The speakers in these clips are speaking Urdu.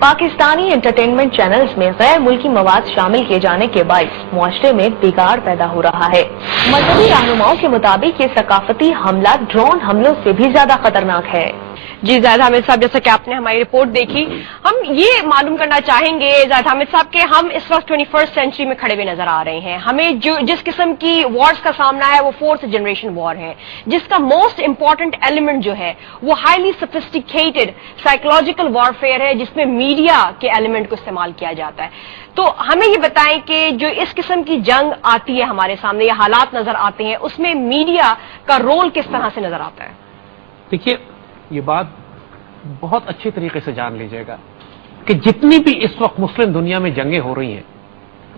پاکستانی انٹرٹینمنٹ چینلز میں غیر ملکی مواد شامل کیے جانے کے باعث معاشرے میں بگاڑ پیدا ہو رہا ہے۔ مذہبی رہنماؤں کے مطابق یہ ثقافتی حملہ ڈرون حملوں سے بھی زیادہ خطرناک ہے۔ جی زاہد حامد صاحب، جیسا کہ آپ نے ہماری رپورٹ دیکھی، ہم یہ معلوم کرنا چاہیں گے زاہد حامد صاحب کہ ہم اس وقت 21 سینچری میں کھڑے ہوئے نظر آ رہے ہیں۔ ہمیں جس قسم کی وارز کا سامنا ہے وہ 4th جنریشن وار ہے، جس کا موسٹ امپورٹنٹ ایلیمنٹ جو ہے وہ ہائیلی سفسٹیکیٹڈ سائیکولوجیکل وارفیئر ہے، جس میں میڈیا کے ایلیمنٹ کو استعمال کیا جاتا ہے۔ تو ہمیں یہ بتائیں کہ جو اس قسم کی جنگ آتی ہے ہمارے سامنے یا حالات نظر آتے ہیں، اس میں میڈیا کا رول کس طرح سے نظر آتا ہے؟ دیکھیے، یہ بات بہت اچھی طریقے سے جان لیجئے گا کہ جتنی بھی اس وقت مسلم دنیا میں جنگیں ہو رہی ہیں،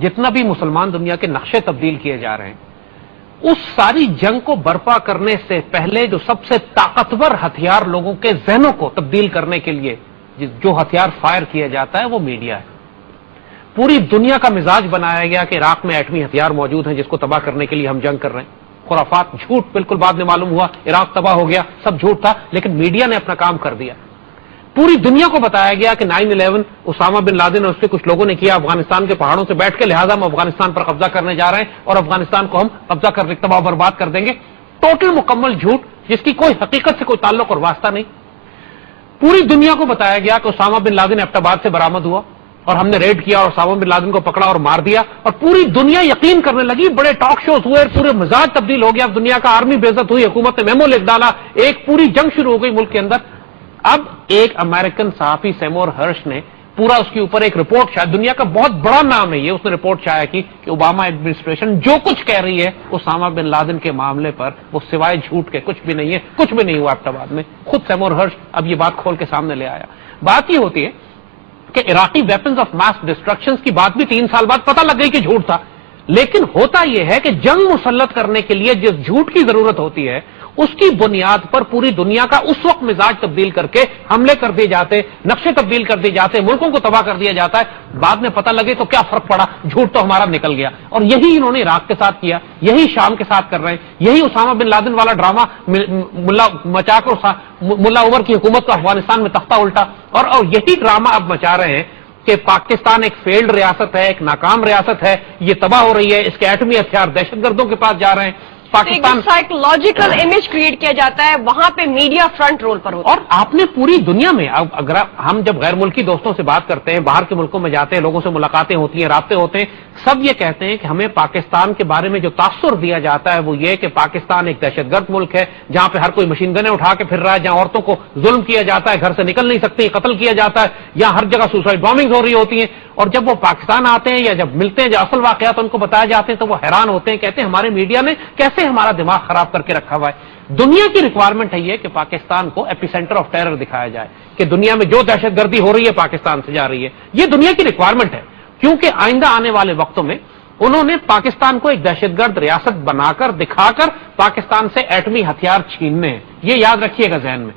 جتنا بھی مسلمان دنیا کے نقشے تبدیل کیے جا رہے ہیں، اس ساری جنگ کو برپا کرنے سے پہلے جو سب سے طاقتور ہتھیار لوگوں کے ذہنوں کو تبدیل کرنے کے لیے جو ہتھیار فائر کیا جاتا ہے وہ میڈیا ہے۔ پوری دنیا کا مزاج بنایا گیا کہ عراق میں ایٹمی ہتھیار موجود ہیں جس کو تباہ کرنے کے لیے ہم جنگ کر رہے ہیں۔ خرافات، جھوٹ، بالکل بعد میں معلوم ہوا عراق تباہ ہو گیا، سب جھوٹ تھا، لیکن میڈیا نے اپنا کام کر دیا۔ پوری دنیا کو بتایا گیا کہ 9/11 اسامہ بن لادن اور اس کے کچھ لوگوں نے کیا افغانستان کے پہاڑوں سے بیٹھ کے، لہذا ہم افغانستان پر قبضہ کرنے جا رہے ہیں اور افغانستان کو ہم قبضہ کر تباہ برباد کر دیں گے۔ ٹوٹل مکمل جھوٹ، جس کی کوئی حقیقت سے کوئی تعلق اور واسطہ نہیں۔ پوری دنیا کو بتایا گیا کہ اسامہ بن لادن ایبٹ آباد سے برآمد ہوا اور ہم نے ریڈ کیا اور اسامہ بن لادن کو پکڑا اور مار دیا، اور پوری دنیا یقین کرنے لگی، بڑے ٹاک شوز ہوئے، پورے مزاج تبدیل ہو گیا، دنیا کا آرمی بے عزت ہوئی، حکومت نے میمو لکھ ڈالا، ایک پوری جنگ شروع ہو گئی ملک کے اندر۔ اب ایک امریکن صحافی سیمور ہرش نے پورا اس کے اوپر ایک رپورٹ، شاید دنیا کا بہت بڑا نام ہے یہ، اس نے رپورٹ شائع کی کہ اوباما ایڈمنسٹریشن جو کچھ کہہ رہی ہے اسامہ بن لادن کے معاملے پر وہ سوائے جھوٹ کے کچھ بھی نہیں ہے، کچھ بھی نہیں ہوا ایبٹ آباد میں۔ خود سیمور ہرش اب یہ بات کھول کے سامنے لے آیا۔ بات یہ ہوتی ہے کہ عراقی ویپنز آف ماس ڈسٹرکشن کی بات بھی 3 سال بعد پتہ لگ گئی کہ جھوٹ تھا، لیکن ہوتا یہ ہے کہ جنگ مسلط کرنے کے لیے جس جھوٹ کی ضرورت ہوتی ہے اس کی بنیاد پر پوری دنیا کا اس وقت مزاج تبدیل کر کے حملے کر دیے جاتے، نقشے تبدیل کر دیے جاتے، ملکوں کو تباہ کر دیا جاتا ہے۔ بعد میں پتہ لگے تو کیا فرق پڑا، جھوٹ تو ہمارا نکل گیا۔ اور یہی انہوں نے عراق کے ساتھ کیا، یہی شام کے ساتھ کر رہے ہیں، یہی اسامہ بن لادن والا ڈرامہ ملا مچا کر ملا عمر کی حکومت کو افغانستان میں تختہ الٹا، اور یہی ڈرامہ اب مچا رہے ہیں کہ پاکستان ایک فیلڈ ریاست ہے، ایک ناکام ریاست ہے، یہ تباہ ہو رہی ہے، اس کے ایٹمی ہتھیار دہشت گردوں کے پاس جا رہے ہیں۔ پاکستان سائیکولوجیکل امیج کریٹ کیا جاتا ہے، وہاں پہ میڈیا فرنٹ رول پر ہوتا ہے۔ اور آپ نے پوری دنیا میں، اگر ہم جب غیر ملکی دوستوں سے بات کرتے ہیں، باہر کے ملکوں میں جاتے ہیں، لوگوں سے ملاقاتیں ہوتی ہیں، رابطے ہوتے ہیں، سب یہ کہتے ہیں کہ ہمیں پاکستان کے بارے میں جو تاثر دیا جاتا ہے وہ یہ کہ پاکستان ایک دہشت گرد ملک ہے، جہاں پہ ہر کوئی مشین گنیں اٹھا کے پھر رہا ہے، جہاں عورتوں کو ظلم کیا جاتا ہے، گھر سے نکل نہیں سکتی، قتل کیا جاتا ہے، یا ہر جگہ سوسائڈ بامبنگ ہو رہی ہوتی ہیں۔ اور جب وہ پاکستان آتے ہیں یا جب ملتے ہیں، جو اصل واقعات ان کو بتایا جاتے ہیں، تو وہ حیران ہوتے ہیں، کہتے ہیں ہمارے میڈیا نے کیسے ہمارا دماغ خراب کر کے رکھا ہوا ہے۔ دنیا کی ریکوائرمنٹ ہے یہ کہ پاکستان کو ایپی سینٹر آف ٹیرر دکھایا جائے، کہ دنیا میں جو دہشت گردی ہو رہی ہے پاکستان سے جا رہی ہے، یہ دنیا کی ریکوائرمنٹ ہے، کیونکہ آئندہ آنے والے وقتوں میں انہوں نے پاکستان کو ایک دہشت گرد ریاست بنا کر دکھا کر پاکستان سے ایٹمی ہتھیار چھیننے ہیں۔ یہ یاد رکھیے گا ذہن میں،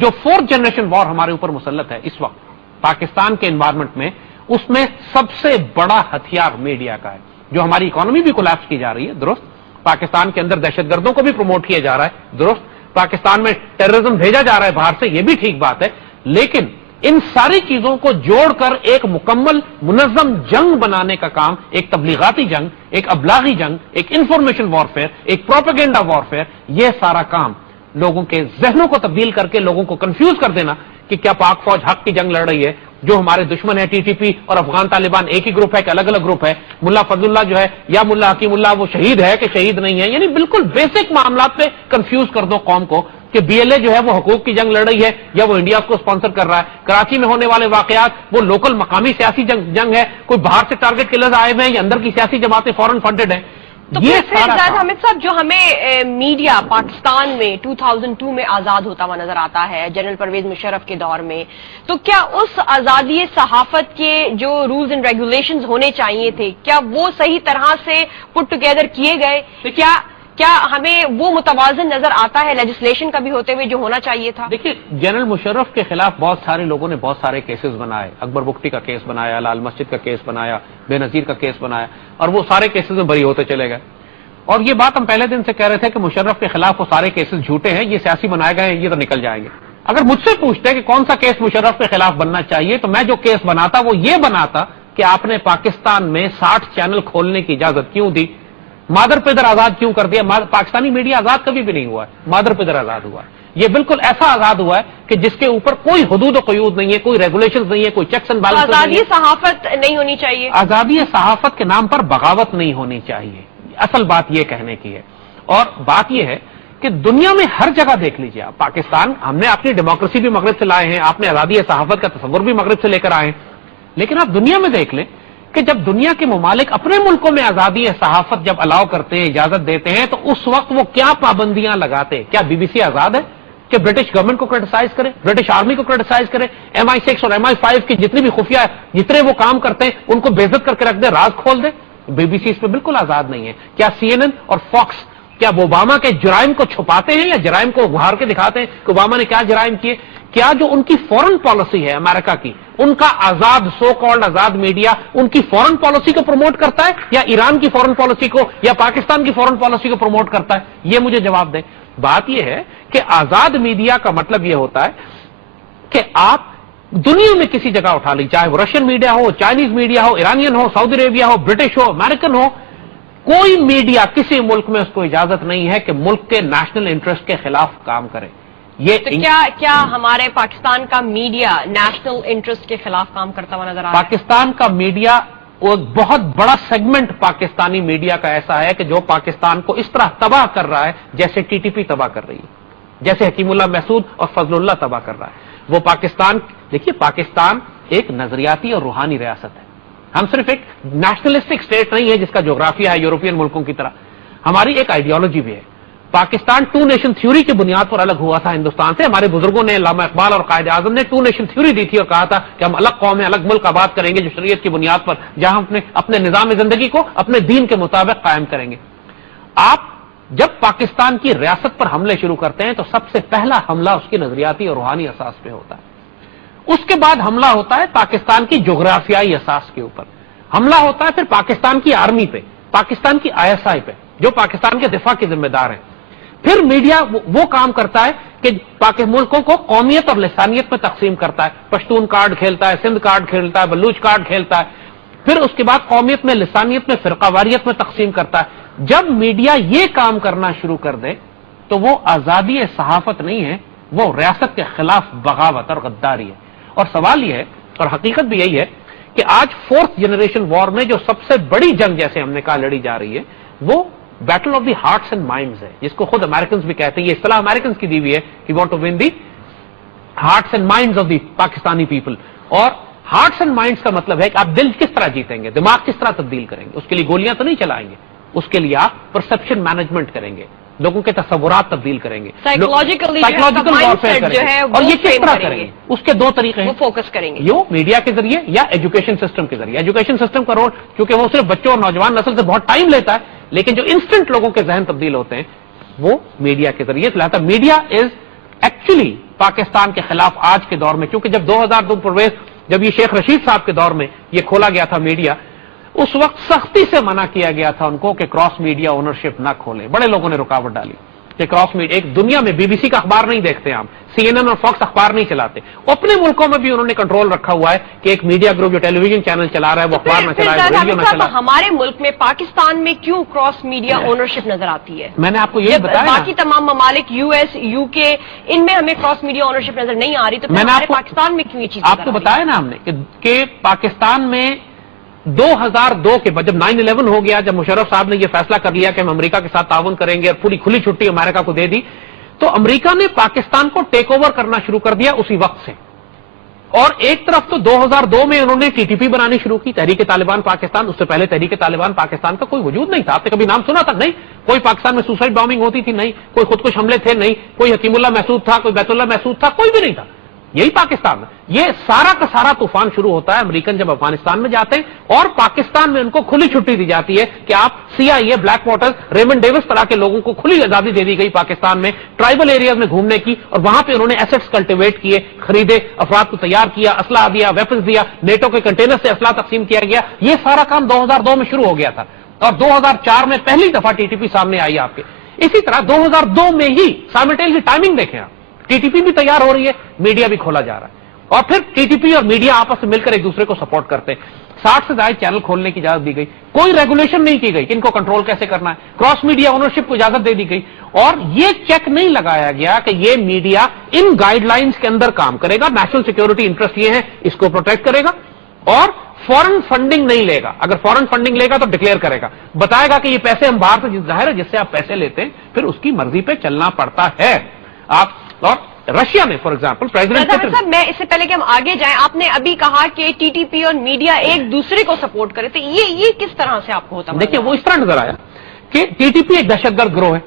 جو 4th جنریشن وار ہمارے اوپر مسلط ہے اس وقت پاکستان کے انوائرمنٹ میں، اس میں سب سے بڑا ہتھیار میڈیا کا ہے۔ جو ہماری اکانومی بھی کولیپس کی جا رہی ہے، درست، پاکستان کے اندر دہشت گردوں کو بھی پروموٹ کیا جا رہا ہے، درست، پاکستان میں ٹیررزم بھیجا جا رہا ہے باہر سے، یہ بھی ٹھیک بات ہے، لیکن ان ساری چیزوں کو جوڑ کر ایک مکمل منظم جنگ بنانے کا کام، ایک تبلیغاتی جنگ، ایک ابلاغی جنگ، ایک انفارمیشن وارفیئر، ایک پروپیگنڈا وارفیئر، یہ سارا کام لوگوں کے ذہنوں کو تبدیل کر کے لوگوں کو کنفیوز کر دینا کہ کیا پاک فوج حق کی جنگ لڑ رہی ہے، جو ہمارے دشمن ہے ٹی ٹی پی اور افغان طالبان ایک ہی گروپ ہے کہ الگ الگ گروپ ہے، ملا فضل اللہ جو ہے یا ملا حکیم اللہ وہ شہید ہے کہ شہید نہیں ہے، یعنی بالکل بیسک معاملات پہ کنفیوز کر دو قوم کو کہ بی ایل اے جو ہے وہ حقوق کی جنگ لڑ رہی ہے یا وہ انڈیا کو اسپانسر کر رہا ہے، کراچی میں ہونے والے واقعات وہ لوکل مقامی سیاسی جنگ ہے، کوئی باہر سے ٹارگٹ کلرز آئے ہوئے ہیں یا اندر کی سیاسی جماعتیں فورن فنڈڈ ہیں۔ تو پھر زاہد حامد صاحب، جو ہمیں میڈیا پاکستان میں 2002 میں آزاد ہوتا ہوا نظر آتا ہے جنرل پرویز مشرف کے دور میں، تو کیا اس آزادی صحافت کے جو رولز اینڈ ریگولیشنز ہونے چاہیے تھے، کیا وہ صحیح طرح سے پٹ ٹوگیدر کیے گئے؟ کیا ہمیں وہ متوازن نظر آتا ہے لیجسلیشن کا بھی ہوتے ہوئے جو ہونا چاہیے تھا؟ دیکھیے، جنرل مشرف کے خلاف بہت سارے لوگوں نے بہت سارے کیسز بنائے، اکبر بگٹی کا کیس بنایا، لال مسجد کا کیس بنایا، بے نظیر کا کیس بنایا، اور وہ سارے کیسز میں بری ہوتے چلے گئے۔ اور یہ بات ہم پہلے دن سے کہہ رہے تھے کہ مشرف کے خلاف وہ سارے کیسز جھوٹے ہیں، یہ سیاسی بنائے گئے ہیں، یہ تو نکل جائیں گے۔ اگر مجھ سے پوچھتے کہ کون سا کیس مشرف کے خلاف بننا چاہیے تو میں جو کیس بناتا وہ یہ بناتا کہ آپ نے پاکستان میں 60 چینل کھولنے کی اجازت کیوں دی، مادر پدر آزاد کیوں کر دیا؟ پاکستانی میڈیا آزاد کبھی بھی نہیں ہوا ہے، مادر پدر آزاد ہوا ہے. یہ بالکل ایسا آزاد ہوا ہے کہ جس کے اوپر کوئی حدود و قیود نہیں ہے، کوئی ریگولیشنز نہیں ہے، کوئی چیکس اینڈ بیلنسز نہیں ہے. آزادی صحافت نہیں ہونی چاہیے، آزادی صحافت کے نام پر بغاوت نہیں ہونی چاہیے. اصل بات یہ کہنے کی ہے. اور بات یہ ہے کہ دنیا میں ہر جگہ دیکھ لیجیے آپ، پاکستان، ہم نے اپنی ڈیموکریسی بھی مغرب سے لائے ہیں، آپ نے آزادی صحافت کا تصور بھی مغرب سے لے کر آئے ہیں، لیکن آپ دنیا میں دیکھ لیں کہ جب دنیا کے ممالک اپنے ملکوں میں آزادی صحافت جب الاؤ کرتے ہیں، اجازت دیتے ہیں، تو اس وقت وہ کیا پابندیاں لگاتے ہیں؟ کیا بی بی سی آزاد ہے کہ برٹش گورنمنٹ کو کرٹیسائز کرے، برٹش آرمی کو کرٹیسائز کرے، MI6 اور MI5 کی جتنی بھی خفیہ جتنے وہ کام کرتے ہیں ان کو بے عزت کر کے رکھ دے، راز کھول دے؟ بی بی سی اس پہ بالکل آزاد نہیں ہے. کیا CNN اور فاکس کیا وہ اوباما کے جرائم کو چھپاتے ہیں یا جرائم کو اگھار کے دکھاتے ہیں کہ اوباما نے کیا جرائم کیے؟ کیا جو ان کی فورن پالیسی ہے امریکہ کی، ان کا آزاد سو کالڈ آزاد میڈیا ان کی فورن پالیسی کو پروموٹ کرتا ہے یا ایران کی فورن پالیسی کو یا پاکستان کی فورن پالیسی کو پروموٹ کرتا ہے؟ یہ مجھے جواب دیں. بات یہ ہے کہ آزاد میڈیا کا مطلب یہ ہوتا ہے کہ آپ دنیا میں کسی جگہ اٹھا لیں، چاہے وہ رشین میڈیا ہو، چائنیز میڈیا ہو، ایرانین ہو، سعودی عربیہ ہو، برٹش ہو، امریکن ہو، کوئی میڈیا کسی ملک میں اس کو اجازت نہیں ہے کہ ملک کے نیشنل انٹرسٹ کے خلاف کام کرے. یہ تو کیا ہمارے پاکستان کا میڈیا نیشنل انٹرسٹ کے خلاف کام کرتا ہوا نظر آ رہا ہے؟ پاکستان کا میڈیا، وہ بہت بڑا سیگمنٹ پاکستانی میڈیا کا ایسا ہے کہ جو پاکستان کو اس طرح تباہ کر رہا ہے جیسے TTP تباہ کر رہی ہے، جیسے حکیم اللہ محسود اور فضل اللہ تباہ کر رہا ہے. وہ پاکستان، دیکھیے پاکستان ایک نظریاتی اور روحانی ریاست ہے. ہم صرف ایک نیشنلسٹک اسٹیٹ نہیں ہے جس کا جغرافیہ ہے یورپین ملکوں کی طرح، ہماری ایک آئیڈیالوجی بھی ہے. پاکستان 2 نیشن تھیوری کی بنیاد پر الگ ہوا تھا ہندوستان سے. ہمارے بزرگوں نے، علامہ اقبال اور قائد اعظم نے 2 نیشن تھیوری دی تھی اور کہا تھا کہ ہم الگ قوم، الگ ملک آباد کریں گے جو شریعت کی بنیاد پر، جہاں ہم اپنے نظام زندگی کو اپنے دین کے مطابق قائم کریں گے. آپ جب پاکستان کی ریاست پر حملے شروع کرتے ہیں تو سب سے پہلا حملہ اس کی نظریاتی اور روحانی اساس پہ ہوتا ہے. اس کے بعد حملہ ہوتا ہے پاکستان کی جغرافیائی اساس کے اوپر، حملہ ہوتا ہے پھر پاکستان کی آرمی پہ، پاکستان کی ISI پہ جو پاکستان کے دفاع کے ذمہ دار ہیں. پھر میڈیا وہ کام کرتا ہے کہ ملکوں کو قومیت اور لسانیت میں تقسیم کرتا ہے. پشتون کارڈ کھیلتا ہے، سندھ کارڈ کھیلتا ہے، بلوچ کارڈ کھیلتا ہے. پھر اس کے بعد قومیت میں، لسانیت میں، فرقہ واریت میں تقسیم کرتا ہے. جب میڈیا یہ کام کرنا شروع کر دے تو وہ آزادی صحافت نہیں ہے، وہ ریاست کے خلاف بغاوت اور غداری ہے. اور سوال یہ ہے، اور حقیقت بھی یہی ہے، کہ آج 4th جنریشن وار میں جو سب سے بڑی جنگ جیسے ہم نے کہا لڑی جا رہی ہے وہ battle of the hearts and minds ہے، جس کو خود امریکنز بھی کہتے ہیں. یہ اصطلاح امریکنز کی دی ہوئی ہے کہ want to win the hearts and minds of the Pakistani people. اور ہارٹس اینڈ مائنڈز کا مطلب ہے کہ آپ دل کس طرح جیتیں گے، دماغ کس طرح تبدیل کریں گے. اس کے لیے گولیاں تو نہیں چلائیں گے، اس کے لیے آپ پرسپشن مینجمنٹ کریں گے، لوگوں کے تصورات تبدیل کریں گے، سائیکولوجیکل وارفیئر کریں گے. اور یہ کس طرح کریں گے؟ اس کے 2 طریقے ہیں. وہ فوکس کریں گے یہ میڈیا کے ذریعے یا ایجوکیشن سسٹم کے ذریعے. ایجوکیشن سسٹم کا رول کیونکہ وہ صرف بچوں اور نوجوان نسل سے بہت ٹائم لیتا ہے، لیکن جو انسٹنٹ لوگوں کے ذہن تبدیل ہوتے ہیں وہ میڈیا کے ذریعے. لہذا میڈیا از ایکچولی پاکستان کے خلاف آج کے دور میں، کیونکہ جب 2002 پرویز، جب یہ شیخ رشید صاحب کے دور میں یہ کھولا گیا تھا میڈیا، اس وقت سختی سے منع کیا گیا تھا ان کو کہ کراس میڈیا اونرشپ نہ کھولیں. بڑے لوگوں نے رکاوٹ ڈالی کہ کراس میڈیا، ایک دنیا میں BBC کا اخبار نہیں دیکھتے ہم، CNN اور فاکس اخبار نہیں چلاتے. اپنے ملکوں میں بھی انہوں نے کنٹرول رکھا ہوا ہے کہ ایک میڈیا گروپ جو ٹیلی ویژن چینل چلا رہا ہے وہ اخبار نہ چلائے، ریڈیو نہ چلائے. ہمارے ملک میں پاکستان میں کیوں کراس میڈیا اونرشپ نظر آتی ہے؟ میں نے آپ کو یہی بتایا، باقی تمام ممالک US UK ان میں ہمیں کراس میڈیا اونرشپ نظر نہیں آ رہی، تو ہمارے پاکستان میں کیوں یہ چیز؟ آپ کو بتایا نا ہم نے کہ پاکستان میں 2002 کے بعد جب 9/11 ہو گیا، جب مشرف صاحب نے یہ فیصلہ کر لیا کہ ہم امریکہ کے ساتھ تعاون کریں گے اور پوری کھلی چھٹی امریکہ کو دے دی، تو امریکہ نے پاکستان کو ٹیک اوور کرنا شروع کر دیا اسی وقت سے. اور ایک طرف تو 2002 میں انہوں نے TTP بنانی شروع کی، تحریک طالبان پاکستان. اس سے پہلے تحریک طالبان پاکستان کا کوئی وجود نہیں تھا. آپ نے کبھی نام سنا تھا؟ نہیں. کوئی پاکستان میں سوسائڈ بامبنگ ہوتی تھی؟ نہیں. کوئی خودکش حملے تھے؟ نہیں. کوئی حکیم اللہ محسود تھا؟ کوئی بیت اللہ محسود تھا؟ کوئی بھی نہیں تھا. یہی پاکستان. یہ سارا کا سارا طوفان شروع ہوتا ہے امریکن جب افغانستان میں جاتے ہیں اور پاکستان میں ان کو کھلی چھٹی دی جاتی ہے کہ آپ CIA، Blackwater, Raymond Davis طرح کے لوگوں کو کھلی آزادی دے دی گئی پاکستان میں ٹرائبل ایریاز میں گھومنے کی، اور وہاں پہ انہوں نے ایسٹس کلٹیویٹ کیے، خریدے، افراد کو تیار کیا، اسلحہ دیا، ویپنز دیا، نیٹو کے کنٹینر سے اسلحہ تقسیم کیا گیا. یہ سارا کام 2002 میں شروع ہو گیا تھا اور 2004 میں پہلی دفعہ TTP سامنے آئی آپ کے. اسی طرح 2002 میں ہی سائملٹینیسلی ٹائمنگ دیکھیں آپ، ٹی ٹی پی بھی تیار ہو رہی ہے, میڈیا بھی کھولا جا رہا ہے, اور پھر ٹی ٹی پی اور میڈیا آپس میں مل کر ایک دوسرے کو سپورٹ کرتے ہیں. 60 سے زائد چینل کھولنے کی اجازت دی گئی, کوئی ریگولیشن نہیں کی گئی کہ ان کو کنٹرول کیسے کرنا ہے, کراس میڈیا اونرشپ کو اجازت دے دی گئی, اور یہ چیک نہیں لگایا گیا کہ یہ میڈیا ان گائیڈ لائنز کے اندر کام کرے گا, نیشنل سیکورٹی انٹرسٹ یہ ہے اس کو پروٹیکٹ کرے گا, اور فورن فنڈنگ نہیں لے گا. اگر فورن فنڈنگ لے گا تو ڈکلیئر کرے گا, بتائے گا کہ یہ پیسے ہم باہر سے, ظاہر ہے جس سے آپ پیسے لیتے ہیں پھر اس کی مرضی پہ چلنا پڑتا ہے. آپ اور رشیا میں فار ایگزامپل پریزیڈنٹ صاحب, میں اس سے پہلے کہ ہم آگے جائیں, آپ نے ابھی کہا کہ ٹی ٹی پی اور میڈیا ایک دوسرے کو سپورٹ کرے, تو یہ کس طرح سے آپ کو ہوتا ہے؟ دیکھیے وہ اس طرح نظر آیا کہ ٹی ٹی پی ایک دہشت گرد گروہ ہے,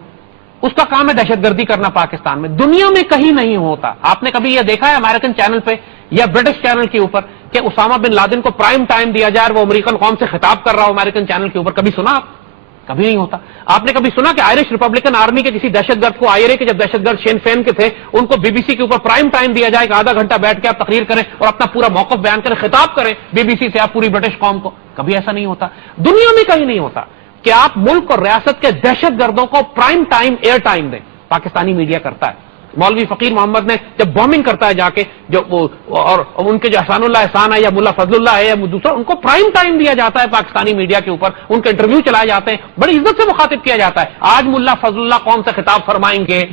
اس کا کام ہے دہشت گردی کرنا پاکستان میں, دنیا میں کہیں نہیں ہوتا. آپ نے کبھی یہ دیکھا ہے امریکن چینل پہ یا برٹش چینل کے اوپر کہ اسامہ بن لادن کو پرائم ٹائم دیا جائے اور وہ امریکن قوم سے خطاب کر رہا ہو امریکن چینل کے اوپر؟ کبھی سنا آپ؟ کبھی نہیں ہوتا. آپ نے کبھی سنا کہ آئرش ریپبلکن آرمی کے کسی دہشت گرد کو, آئرے کے جب دہشت گرد شین فین کے تھے, ان کو بی بی سی کے اوپر پرائم ٹائم دیا جائے کہ آدھا گھنٹہ بیٹھ کے آپ تقریر کریں اور اپنا پورا موقف بیان کریں, خطاب کریں بی بی سی سے آپ پوری برٹش قوم کو؟ کبھی ایسا نہیں ہوتا, دنیا میں کہیں نہیں ہوتا کہ آپ ملک اور ریاست کے دہشت گردوں کو پرائم ٹائم ایئر ٹائم دیں. پاکستانی میڈیا کرتا ہے. مولوی فقیر محمد نے جب بامبنگ کرتا ہے جا کے, جو اور ان کے جو احسان اللہ احسان ہے یا ملا فضل اللہ ہے یا دوسرا, ان کو پرائم ٹائم دیا جاتا ہے پاکستانی میڈیا کے اوپر, ان کے انٹرویو چلائے جاتے ہیں, بڑی عزت سے مخاطب کیا جاتا ہے. آج ملا فضل اللہ قوم سے خطاب فرمائیں گے,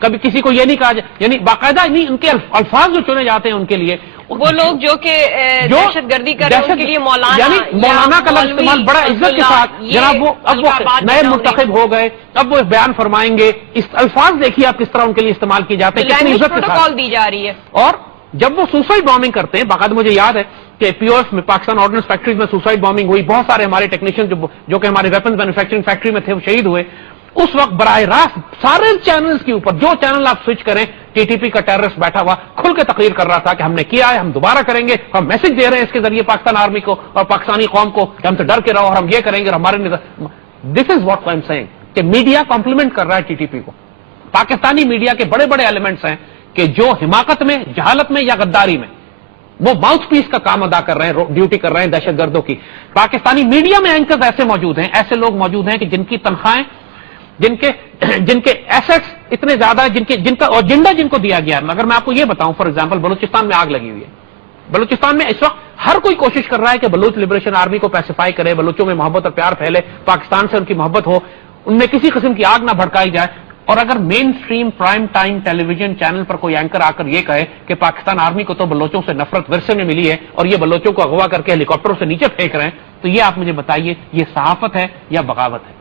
کبھی کسی کو یہ نہیں کہا یعنی باقاعدہ نہیں, ان کے الفاظ جو چنے جاتے ہیں ان کے لیے, وہ لوگ جو کہ دہشت گردی کر رہے ہیں ان کے لیے مولانا, یعنی مولانا کا لفظ استعمال بڑا عزت کے ساتھ, جناب وہ اب وہ نئے منتخب ہو گئے, اب وہ بیان فرمائیں گے, اس الفاظ دیکھیے آپ کس طرح ان کے لیے استعمال کیے جاتے ہیں, کتنی عزت کے ساتھ دی جا رہی ہے. اور جب وہ سوسائڈ بامبنگ کرتے ہیں, باقاعدہ مجھے یاد ہے کہ پی او ایف میں پاکستان آرڈننس فیکٹریز میں سوسائڈ بامبنگ ہوئی, بہت سارے ہمارے ٹیکنیشین جو کہ ہمارے ویپنز مینوفیکچرنگ فیکٹری میں تھے وہ شہید ہوئے. اس وقت براہ راست سارے چینلز کے اوپر, جو چینل آپ سوئچ کریں, ٹی ٹی پی کا ٹیررسٹ بیٹھا ہوا کھل کے تقریر کر رہا تھا کہ ہم نے کیا ہے, ہم دوبارہ کریں گے, ہم میسج دے رہے ہیں اس کے ذریعے پاکستان آرمی کو اور پاکستانی قوم کو کہ ہم سے ڈر کے رہو اور ہم یہ کریں گے اور ہمارے this is what I am seeing کہ میڈیا کمپلیمنٹ کر رہا ہے ٹی ٹی پی کو. پاکستانی میڈیا کے بڑے بڑے ایلیمنٹس ہیں کہ جو حماقت میں, جہالت میں یا غداری میں وہ ماؤتھ پیس کا کام ادا کر رہے ہیں, ڈیوٹی کر رہے ہیں دہشت گردوں کی. پاکستانی میڈیا میں اینکرز ایسے موجود ہیں, ایسے لوگ موجود ہیں کہ جن کی تنخواہیں, جن کے ایسٹس اتنے زیادہ ہیں, جن کا ایجنڈا جن کو دیا گیا ہے. اگر میں آپ کو یہ بتاؤں, فار ایگزامپل بلوچستان میں آگ لگی ہوئی ہے. بلوچستان میں اس وقت ہر کوئی کوشش کر رہا ہے کہ بلوچ لبریشن آرمی کو پیسیفائی کرے, بلوچوں میں محبت اور پیار پھیلے, پاکستان سے ان کی محبت ہو, ان میں کسی قسم کی آگ نہ بھڑکائی جائے. اور اگر مین سٹریم پرائم ٹائم ٹیلی ویژن چینل پر کوئی اینکر آ کر یہ کہے کہ پاکستان آرمی کو تو بلوچوں سے نفرت ورثے میں ملی ہے اور یہ بلوچوں کو اغوا کر کے ہیلی کاپٹروں سے نیچے پھینک رہے ہیں, تو یہ آپ مجھے بتائیے یہ صحافت ہے یا بغاوت ہے؟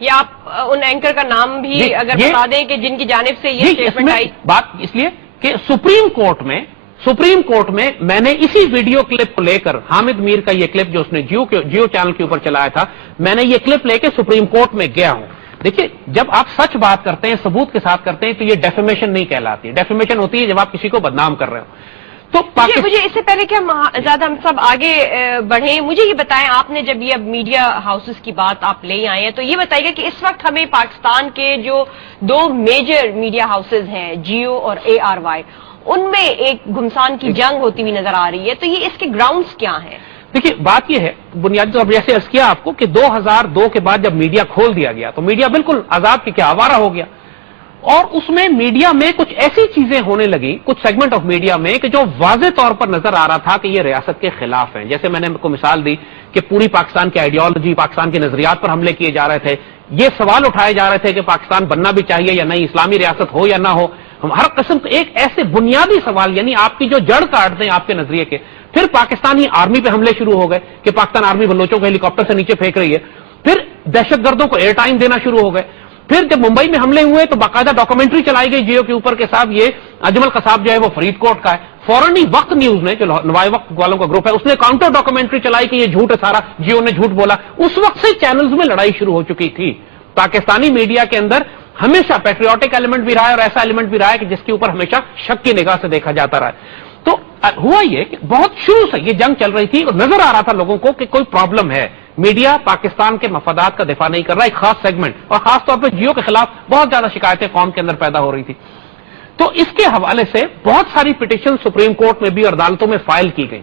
یہ آپ ان اینکر کا نام بھی اگر بتا دیں کہ جن کی جانب سے یہ اسٹیٹمنٹ آئی. بات اس لیے کہ سپریم کورٹ میں میں نے اسی ویڈیو کلپ کو لے کر, حامد میر کا یہ کلپ جو اس نے جیو چینل کے اوپر چلایا تھا, میں نے یہ کلپ لے کے سپریم کورٹ میں گیا ہوں. دیکھیے جب آپ سچ بات کرتے ہیں, ثبوت کے ساتھ کرتے ہیں, تو یہ ڈیفیمیشن نہیں کہلاتی. ڈیفیمیشن ہوتی ہے جب آپ کسی کو بدنام کر رہے ہو. تو مجھے اس سے پہلے کہ ہم زیادہ ہم سب آگے بڑھیں, مجھے یہ بتائیں, آپ نے جب یہ اب میڈیا ہاؤسز کی بات آپ لے آئے ہیں, تو یہ بتائیے گا کہ اس وقت ہمیں پاکستان کے جو 2 میجر میڈیا ہاؤسز ہیں, جیو اور ARY, ان میں ایک گھمسان کی جنگ ہوتی ہوئی نظر آ رہی ہے, تو یہ اس کے گراؤنڈز کیا ہیں؟ دیکھیے بات یہ ہے, بنیادی طور پر جیسے عرض کیا آپ کو کہ 2002 کے بعد جب میڈیا کھول دیا گیا تو میڈیا بالکل آزاد کی کیا آوارہ ہو گیا, اور اس میں میڈیا میں کچھ ایسی چیزیں ہونے لگی, کچھ سیگمنٹ آف میڈیا میں کہ جو واضح طور پر نظر آ رہا تھا کہ یہ ریاست کے خلاف ہیں. جیسے میں نے کو مثال دی کہ پوری پاکستان کی آئیڈیالوجی, پاکستان کے نظریات پر حملے کیے جا رہے تھے, یہ سوال اٹھائے جا رہے تھے کہ پاکستان بننا بھی چاہیے یا نہیں, اسلامی ریاست ہو یا نہ ہو. ہم ہر قسم کے ایک ایسے بنیادی سوال, یعنی آپ کی جو جڑ کاٹ دیں آپ کے نظریے کے. پھر پاکستانی آرمی پہ حملے شروع ہو گئے کہ پاکستان آرمی بلوچوں کو ہیلی کاپٹر سے نیچے پھینک رہی ہے. پھر دہشت گردوں کو ایئر ٹائم دینا شروع ہو گئے. پھر جب ممبئی میں حملے ہوئے تو باقاعدہ ڈاکومنٹری چلائی گئی جیو کے اوپر کے صاحب یہ اجمل قصاب جو ہے وہ فرید کوٹ کا ہے. فوراً ہی وقت نیوز نے, جو نوائے وقت والوں کا گروپ ہے, اس نے کاؤنٹر ڈاکومنٹری چلائی کہ یہ جھوٹ ہے سارا, جیو نے جھوٹ بولا. اس وقت سے چینلز میں لڑائی شروع ہو چکی تھی. پاکستانی میڈیا کے اندر ہمیشہ پیٹریوٹک ایلیمنٹ بھی رہا ہے اور ایسا ایلیمنٹ بھی رہا ہے کہ جس کے اوپر ہمیشہ شک کی نگاہ سے دیکھا جاتا رہا ہے. تو ہوا یہ کہ بہت شروع سے یہ جنگ چل رہی تھی اور نظر آ رہا تھا لوگوں کو کہ کوئی پرابلم ہے, میڈیا پاکستان کے مفادات کا دفاع نہیں کر رہا, ایک خاص سیگمنٹ, اور خاص طور پہ جیو کے خلاف بہت زیادہ شکایتیں قوم کے اندر پیدا ہو رہی تھی. تو اس کے حوالے سے بہت ساری پٹیشن سپریم کورٹ میں بھی اور عدالتوں میں فائل کی گئی.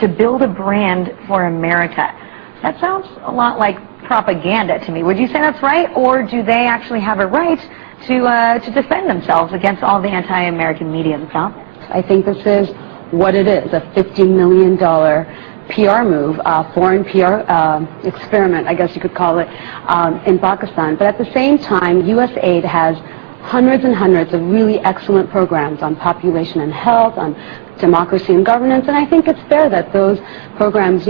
to build a brand for America. That sounds a lot like propaganda to me. Would you say that's right, or do they actually have a right to defend themselves against all the anti-American media that's out there? I think this is what it is, a $50 million PR move, foreign PR experiment, I guess you could call it, in Pakistan. But at the same time, USAID has hundreds and hundreds of really excellent programs on population and health, on democracy and governance, and I think it's fair that those programs,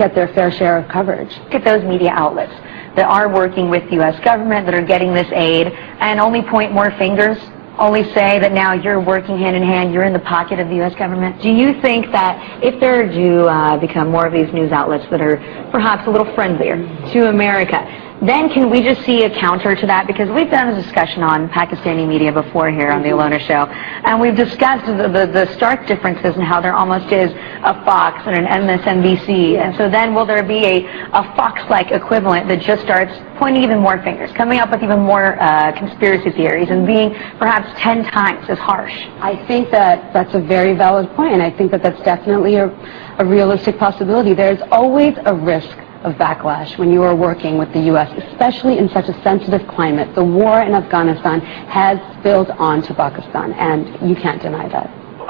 get their fair share of coverage. Look at those media outlets that are working with the U.S. government, that are getting this aid, and only point more fingers, only say that now you're working hand in hand, you're in the pocket of the U.S. government. Do you think that if there do become more of these news outlets that are perhaps a little friendlier to America, then can we just see a counter to that? Because we've done a discussion on Pakistani media before here on the Alona Show, and we've discussed the stark differences in how there almost is a Fox and an MSNBC, and so then will there be a Fox-like equivalent that just starts pointing even more fingers, coming up with even more conspiracy theories, and being perhaps 10 times as harsh? I think that's a very valid point, and I think that's definitely a realistic possibility. There's always a risk of backlash when you are working with the U.S., especially in such a sensitive climate. The war in Afghanistan has spilled on to Pakistan, and you can't deny that.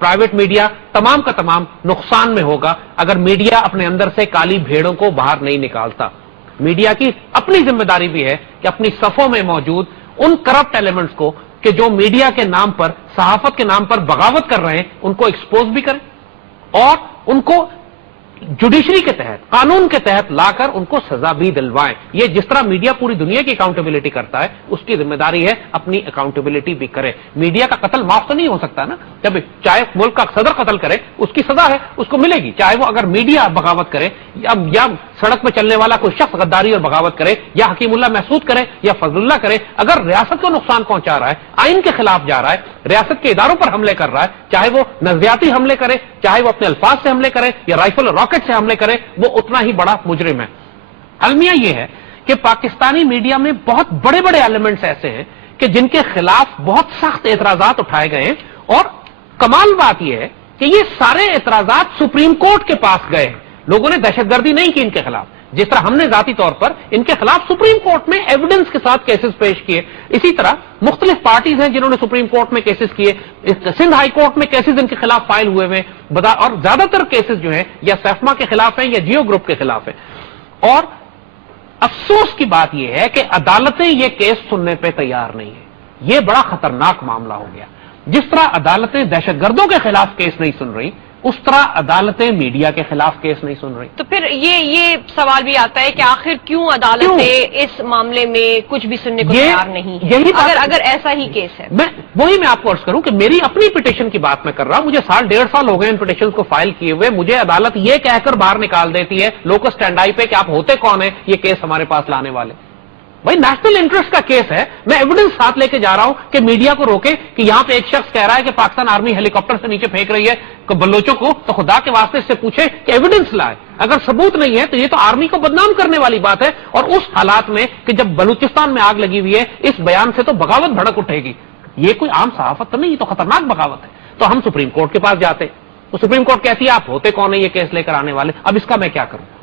Private media تمام کا تمام نقصان میں ہوگا اگر میڈیا اپنے اندر سے کالی بھیڑوں کو باہر نہیں نکالتا. میڈیا کی اپنی ذمہ داری بھی ہے کہ اپنی صفوں میں موجود ان کرپٹ ایلیمنٹس کو کہ جو میڈیا کے نام پر صحافت کے نام پر بغاوت کر رہے ہیں ان کو ایکسپوز بھی کریں اور ان کو جوڈیشری کے تحت قانون کے تحت لا کر ان کو سزا بھی دلوائیں. یہ جس طرح میڈیا پوری دنیا کی اکاؤنٹیبلٹی کرتا ہے اس کی ذمہ داری ہے اپنی اکاؤنٹیبلٹی بھی کرے. میڈیا کا قتل معاف تو نہیں ہو سکتا نا, جب چاہے ملک کا صدر قتل کرے اس کی سزا ہے, اس کو ملے گی, چاہے وہ اگر میڈیا بغاوت کرے یا سڑک پہ چلنے والا کوئی شخص غداری اور بغاوت کرے یا حکیم اللہ محسود کرے یا فضل اللہ کرے, اگر ریاست کو نقصان پہنچا رہا ہے, آئین کے خلاف جا رہا ہے, ریاست کے اداروں پر حملے کر رہا ہے, چاہے وہ نظریاتی حملے کرے, چاہے وہ اپنے الفاظ سے حملے کرے یا رائفل اور راکٹ سے حملے کرے, وہ اتنا ہی بڑا مجرم ہے. المیہ یہ ہے کہ پاکستانی میڈیا میں بہت بڑے بڑے ایلیمنٹس ایسے ہیں کہ جن کے خلاف بہت سخت اعتراضات اٹھائے گئے ہیں, اور کمال بات یہ ہے کہ یہ سارے اعتراضات سپریم کورٹ کے پاس گئے ہیں. لوگوں نے دہشت گردی نہیں کی ان کے خلاف, جس طرح ہم نے ذاتی طور پر ان کے خلاف سپریم کورٹ میں ایویڈنس کے ساتھ کیسز پیش کیے, اسی طرح مختلف پارٹیز ہیں جنہوں نے سپریم کورٹ میں کیسز کیے, سندھ ہائی کورٹ میں کیسز ان کے خلاف فائل ہوئے ہیں, اور زیادہ تر کیسز جو ہیں یا سیفما کے خلاف ہیں یا جیو گروپ کے خلاف ہیں. اور افسوس کی بات یہ ہے کہ عدالتیں یہ کیس سننے پہ تیار نہیں ہیں. یہ بڑا خطرناک معاملہ ہو گیا. جس طرح عدالتیں دہشت گردوں کے خلاف کیس نہیں سن رہی, اس طرح عدالتیں میڈیا کے خلاف کیس نہیں سن رہی. تو پھر یہ سوال بھی آتا ہے کہ آخر کیوں عدالتیں اس معاملے میں کچھ بھی سننے کو تیار نہیں ہیں اگر ایسا ہی کیس ہے. میں آپ کو عرض کروں کہ میری اپنی پٹیشن کی بات میں کر رہا ہوں, مجھے 1.5 ہو گئے ان پٹیشن کو فائل کیے ہوئے. مجھے عدالت یہ کہہ کر باہر نکال دیتی ہے لوکل اسٹینڈ آئی پہ کہ آپ ہوتے کون ہیں یہ کیس ہمارے پاس لانے والے. بھائی نیشنل انٹرسٹ کا کیس ہے, میں ایویڈنس ساتھ لے کے جا رہا ہوں کہ میڈیا کو روکے کہ یہاں پہ ایک شخص کہہ رہا ہے کہ پاکستان آرمی ہیلی کاپٹر سے نیچے پھینک رہی ہے بلوچوں کو, تو خدا کے واسطے سے پوچھے کہ ایویڈنس لائے. اگر ثبوت نہیں ہے تو یہ تو آرمی کو بدنام کرنے والی بات ہے. اور اس حالات میں کہ جب بلوچستان میں آگ لگی ہوئی ہے, اس بیان سے تو بغاوت بھڑک اٹھے گی. یہ کوئی عام صحافت تو نہیں, یہ تو خطرناک بغاوت ہے. تو ہم سپریم کورٹ کے پاس جاتے, تو سپریم کورٹ کہتی ہے آپ ہوتے کون ہیں یہ کیس لے کر آنے والے. اب اس کا میں کیا کروں؟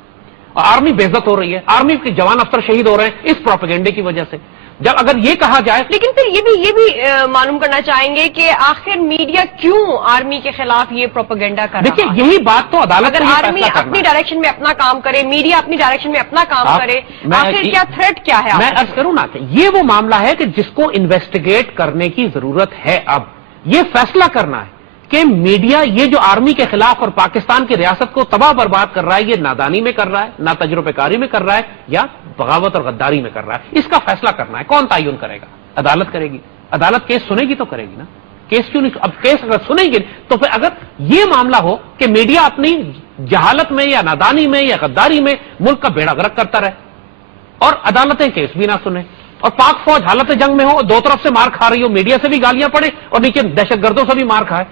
آرمی بے عزت ہو رہی ہے, آرمی کے جوان افسر شہید ہو رہے ہیں اس پروپیگنڈے کی وجہ سے. جب اگر یہ کہا جائے, لیکن پھر یہ بھی معلوم کرنا چاہیں گے کہ آخر میڈیا کیوں آرمی کے خلاف یہ پروپیگنڈا کر رہا ہے. دیکھیے یہی بات تو عدالت اگر آرمی اپنی ڈائریکشن میں اپنا کام کرے, میڈیا اپنی ڈائریکشن میں اپنا کام کرے, آخر کیا تھریٹ کیا ہے؟ میں عرض کروں نا کہ یہ وہ معاملہ ہے کہ جس کو انویسٹیگیٹ کرنے کی ضرورت ہے. اب یہ فیصلہ کرنا ہے کہ میڈیا یہ جو آرمی کے خلاف اور پاکستان کی ریاست کو تباہ برباد کر رہا ہے, یہ نادانی میں کر رہا ہے, نا تجربہ کاری میں کر رہا ہے, یا بغاوت اور غداری میں کر رہا ہے. اس کا فیصلہ کرنا ہے. کون تعین کرے گا؟ عدالت کرے گی. عدالت کیس سنے گی تو کرے گی نا. کیس کیوں نہیں؟ اب کیس اگر سنے گی تو پھر اگر یہ معاملہ ہو کہ میڈیا اپنی جہالت میں یا نادانی میں یا غداری میں ملک کا بیڑا غرق کرتا رہے اور عدالتیں کیس بھی نہ سنیں, اور پاک فوج حالت جنگ میں ہو, دو طرف سے مار کھا رہی ہو, میڈیا سے بھی گالیاں پڑے اور نیچے دہشت گردوں سے بھی مار کھائے,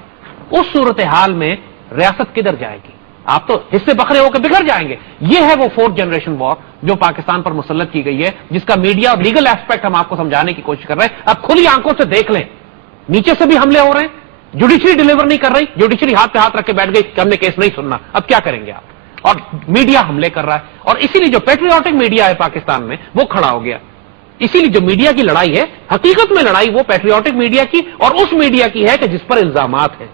اس صورتحال میں ریاست کدھر جائے گی؟ آپ تو حصے بکھرے ہو کے بگڑ جائیں گے. یہ ہے وہ 4th جنریشن وار جو پاکستان پر مسلط کی گئی ہے, جس کا میڈیا اور لیگل ایسپیکٹ ہم آپ کو سمجھانے کی کوشش کر رہے ہیں. اب کھلی آنکھوں سے دیکھ لیں, نیچے سے بھی حملے ہو رہے ہیں, جوڈیشری ڈیلیور نہیں کر رہی, جوڈیشری ہاتھ پہ ہاتھ رکھ کے بیٹھ گئی کہ ہم نے کیس نہیں سننا. اب کیا کریں گے آپ؟ اور میڈیا حملے کر رہا ہے, اور اسی لیے جو پیٹریوٹک میڈیا ہے پاکستان میں وہ کھڑا ہو گیا. اسی لیے جو میڈیا کی لڑائی ہے, حقیقت میں لڑائی وہ پیٹریوٹک میڈیا کی اور اس میڈیا کی ہے کہ جس پر الزامات ہیں.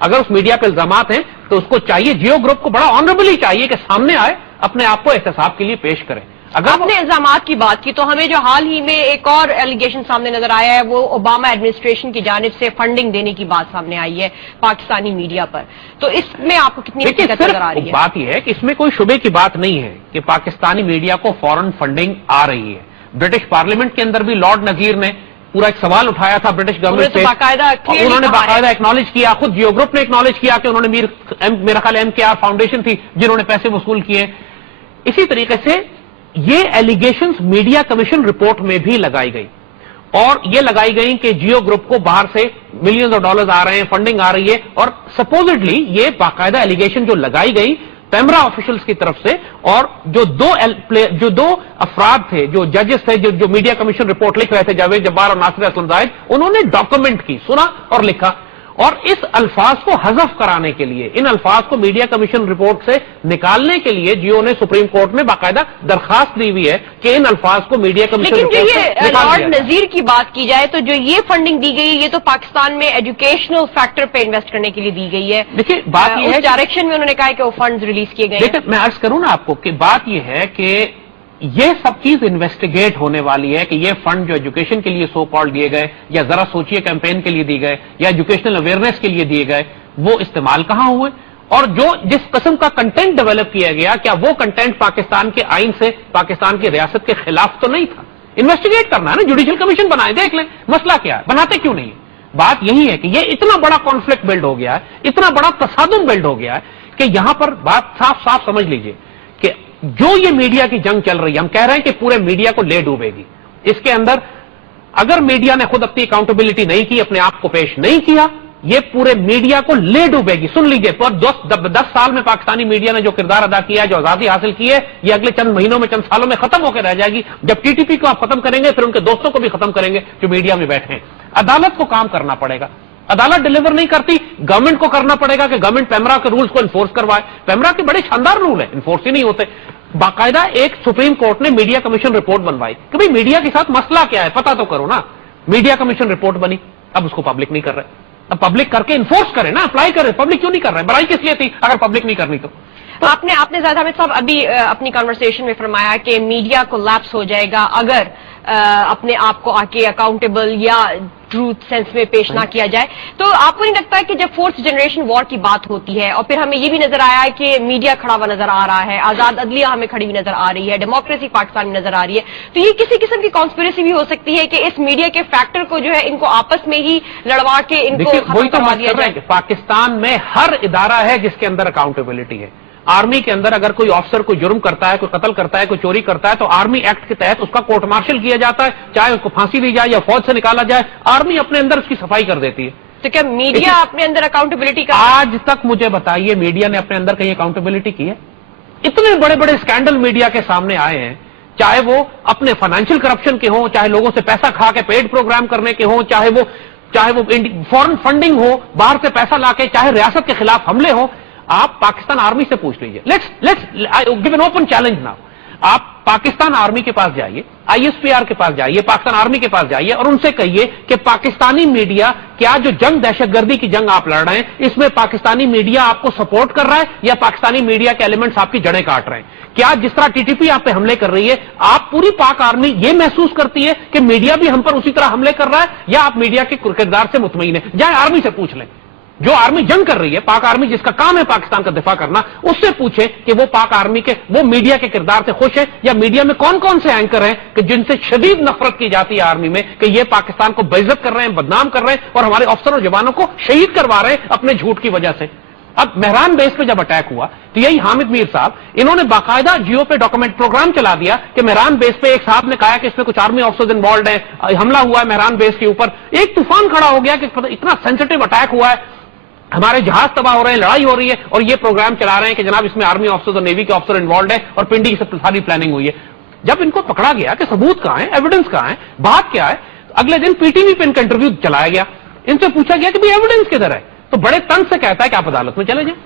اگر اس میڈیا پہ الزامات ہیں تو اس کو چاہیے, جیو گروپ کو بڑا آنریبلی چاہیے کہ سامنے آئے, اپنے آپ کو احتساب کے لیے پیش کرے. اگر آپ نے الزامات کی بات کی تو ہمیں جو حال ہی میں ایک اور ایلیگیشن سامنے نظر آیا ہے وہ اوباما ایڈمنسٹریشن کی جانب سے فنڈنگ دینے کی بات سامنے آئی ہے پاکستانی میڈیا پر. تو اس میں آپ کو کتنی حقیقت نظر آ رہی ہے؟ بات یہ ہے کہ اس میں کوئی شبے کی بات نہیں ہے کہ پاکستانی میڈیا کو فورن فنڈنگ آ رہی ہے. برٹش پارلیمنٹ کے اندر بھی لارڈ نذیر نے پورا ایک سوال اٹھایا تھا برٹش گورنمنٹ سے, انہوں نے باقاعدہ ایکنالج کیا, خود جیو گروپ نے ایکنالج کیا کہ انہوں نے میرا خیال MKR فاؤنڈیشن تھی جنہوں نے پیسے وصول کیے. اسی طریقے سے یہ ایلیگیشنز میڈیا کمیشن رپورٹ میں بھی لگائی گئی, اور یہ لگائی گئی کہ جیو گروپ کو باہر سے ملینز آف ڈالرز آ رہے ہیں, فنڈنگ آ رہی ہے, اور سپوزڈلی یہ باقاعدہ ایلیگیشن جو لگائی گئی پیمرا آفیشلز کی طرف سے, اور جو دو افراد تھے, جو ججز تھے, جو میڈیا کمیشن رپورٹ لکھ رہے تھے, جاوید جبار اور ناصر اسلم زاہد, انہوں نے ڈاکومنٹ کی, سنا اور لکھا. اور اس الفاظ کو حذف کرانے کے لیے، ان الفاظ کو میڈیا کمیشن رپورٹ سے نکالنے کے لیے جیو نے سپریم کورٹ میں باقاعدہ درخواست دی ہوئی ہے کہ ان الفاظ کو میڈیا کمیشن لیکن جو رپورٹ سے یہ نکال لارڈ دیا جائے۔ نذیر کی بات کی جائے تو جو یہ فنڈنگ دی گئی ہے یہ تو پاکستان میں ایجوکیشنل فیکٹر پہ انویسٹ کرنے کے لیے دی گئی ہے۔ دیکھیے بات یہ ہے اس ڈائریکشن میں انہوں نے کہا ہے کہ وہ فنڈز ریلیز کیے گئے ہیں۔ دیکھیں میں عرض کروں نا آپ کو کہ بات یہ ہے کہ یہ سب چیز انویسٹیگیٹ ہونے والی ہے کہ یہ فنڈ جو ایجوکیشن کے لیے سو کال دیے گئے یا ذرا سوچئے کیمپین کے لیے دیے گئے یا ایجوکیشنل اویئرنیس کے لیے دیے گئے، وہ استعمال کہاں ہوئے، اور جو جس قسم کا کنٹینٹ ڈیولپ کیا گیا کیا وہ کنٹینٹ پاکستان کے آئین سے، پاکستان کی ریاست کے خلاف تو نہیں تھا؟ انویسٹیگیٹ کرنا ہے نا، جوڈیشل کمیشن بنائے، دیکھ لیں مسئلہ کیا ہے، بناتے کیوں نہیں ہے؟ بات یہی ہے کہ یہ اتنا بڑا کانفلکٹ بلڈ ہو گیا ہے، اتنا بڑا تصادم بلڈ ہو گیا ہے کہ یہاں پر بات صاف صاف سمجھ لیجئے کہ جو یہ میڈیا کی جنگ چل رہی ہے، ہم کہہ رہے ہیں کہ پورے میڈیا کو لے ڈوبے گی، اس کے اندر اگر میڈیا نے خود اپنی اکاؤنٹیبلٹی نہیں کی، اپنے آپ کو پیش نہیں کیا، یہ پورے میڈیا کو لے ڈوبے گی۔ سن لیجئے، 10 سال میں پاکستانی میڈیا نے جو کردار ادا کیا ہے، جو آزادی حاصل کی ہے، یہ اگلے چند مہینوں میں، چند سالوں میں ختم ہو کے رہ جائے گی۔ جب ٹی ٹی پی کو آپ ختم کریں گے پھر ان کے دوستوں کو بھی ختم کریں گے جو میڈیا میں بیٹھے ہیں۔ عدالت کو کام کرنا پڑے گا، عدالت ڈیلیور نہیں کرتی، گورنمنٹ کو کرنا پڑے گا کہ گورنمنٹ پیمرا کے رولز کو انفورس کروائے۔ پیمرا کے بڑے شاندار رول ہیں، انفورس ہی نہیں ہوتے۔ باقاعدہ ایک سپریم کورٹ نے میڈیا کمیشن رپورٹ بنوائی کہ بھئی میڈیا کے ساتھ مسئلہ کیا ہے، پتا تو کرو نا۔ میڈیا کمیشن رپورٹ بنی، اب اس کو پبلک نہیں کر رہے، اب پبلک کر کے انفورس کرے نا، اپلائی کرے۔ پبلک کیوں نہیں کر رہے؟ برائی کس لیے تھی اگر پبلک نہیں کرنی تو؟ آپ نے زاہد حامد صاحب ابھی اپنی کنورسیشن میں فرمایا کہ میڈیا کو لیپس ہو جائے گا اگر اپنے آپ کو آ کے اکاؤنٹیبل یا ٹروتھ سینس میں پیش نہ کیا جائے، تو آپ کو نہیں لگتا ہے کہ جب فورتھ جنریشن وار کی بات ہوتی ہے اور پھر ہمیں یہ بھی نظر آیا ہے کہ میڈیا کھڑا ہوا نظر آ رہا ہے، آزاد عدلیہ ہمیں کھڑی ہوئی نظر آ رہی ہے، ڈیموکریسی پاکستان میں نظر آ رہی ہے، تو یہ کسی قسم کی کانسپریسی بھی ہو سکتی ہے کہ اس میڈیا کے فیکٹر کو جو ہے ان کو آپس میں ہی لڑوا کے ان کو ختم کروا دیا جائے؟ کہ پاکستان میں ہر ادارہ ہے جس کے اندر اکاؤنٹیبلٹی ہے۔ آرمی کے اندر اگر کوئی آفیسر کوئی جرم کرتا ہے، کوئی قتل کرتا ہے، کوئی چوری کرتا ہے تو آرمی ایکٹ کے تحت اس کا کورٹ مارشل کیا جاتا ہے، چاہے اس کو پھانسی دی جائے یا فوج سے نکالا جائے، آرمی اپنے اندر اس کی صفائی کر دیتی ہے۔ تو کیا میڈیا اپنے اندر اکاؤنٹیبلٹی کا آج تک مجھے بتائیے میڈیا نے اپنے اندر کہیں اکاؤنٹیبلٹی کی ہے؟ اتنے بڑے بڑے اسکینڈل میڈیا کے سامنے آئے ہیں، چاہے وہ اپنے فائنینشیل کرپشن کے ہوں، چاہے لوگوں سے پیسہ کھا کے پیڈ پروگرام کرنے کے ہوں، چاہے وہ فورن فنڈنگ ہو، باہر سے پیسہ لا کے، چاہے ریاست کے خلاف حملے ہوں۔ آپ پاکستان آرمی سے پوچھ لیجئے، let's give an open challenge now. آپ پاکستان آرمی کے پاس جائیے، آئی ایس پی آر کے پاس جائیے، پاکستان آرمی کے پاس جائیے اور ان سے کہیے کہ پاکستانی میڈیا کیا جو جنگ دہشت گردی کی جنگ آپ لڑ رہے ہیں اس میں پاکستانی میڈیا آپ کو سپورٹ کر رہا ہے یا پاکستانی میڈیا کے ایلیمنٹس آپ کی جڑیں کاٹ رہے ہیں؟ کیا جس طرح ٹی ٹی پی آپ پہ حملے کر رہی ہے، آپ پوری پاک آرمی یہ محسوس کرتی ہے کہ میڈیا بھی ہم پر اسی طرح حملے کر رہا ہے، یا آپ میڈیا کے کردار سے مطمئن ہیں؟ جائیں آرمی سے پوچھ لیں، جو آرمی جنگ کر رہی ہے، پاک آرمی جس کا کام ہے پاکستان کا دفاع کرنا، اس سے پوچھیں کہ وہ پاک آرمی کے، وہ میڈیا کے کردار سے خوش ہے، یا میڈیا میں کون کون سے اینکر ہیں کہ جن سے شدید نفرت کی جاتی ہے آرمی میں کہ یہ پاکستان کو بےعزت کر رہے ہیں، بدنام کر رہے ہیں اور ہمارے افسر اور جوانوں کو شہید کروا رہے ہیں اپنے جھوٹ کی وجہ سے۔ اب مہران بیس پہ جب اٹیک ہوا تو یہی حامد میر صاحب انہوں نے باقاعدہ جیو پہ ڈاکومنٹ پروگرام چلا دیا کہ مہران بیس پہ ایک صاحب نے کہا کہ اس میں کچھ آرمی آفیسرز انوالوڈ ہیں، حملہ ہوا ہے مہران بیس کے اوپر، ایک طوفان کھڑا ہو گیا کہ اتنا سینسٹیو اٹیک ہوا ہے، ہمارے جہاز تباہ ہو رہے ہیں، لڑائی ہو رہی ہے، اور یہ پروگرام چلا رہے ہیں کہ جناب اس میں آرمی آفیسرز اور نیوی کے آفیسر انوالوڈ ہیں اور پنڈی سے ساری پلاننگ ہوئی ہے۔ جب ان کو پکڑا گیا کہ ثبوت کہاں ہے، ایویڈنس کہاں ہے، بات کیا ہے، اگلے دن پی ٹی وی پہ ان کا انٹرویو چلایا گیا، ان سے پوچھا گیا کہ بھائی ایویڈنس کدھر ہے، تو بڑے تن سے کہتا ہے کہ آپ عدالت میں چلے جائیں،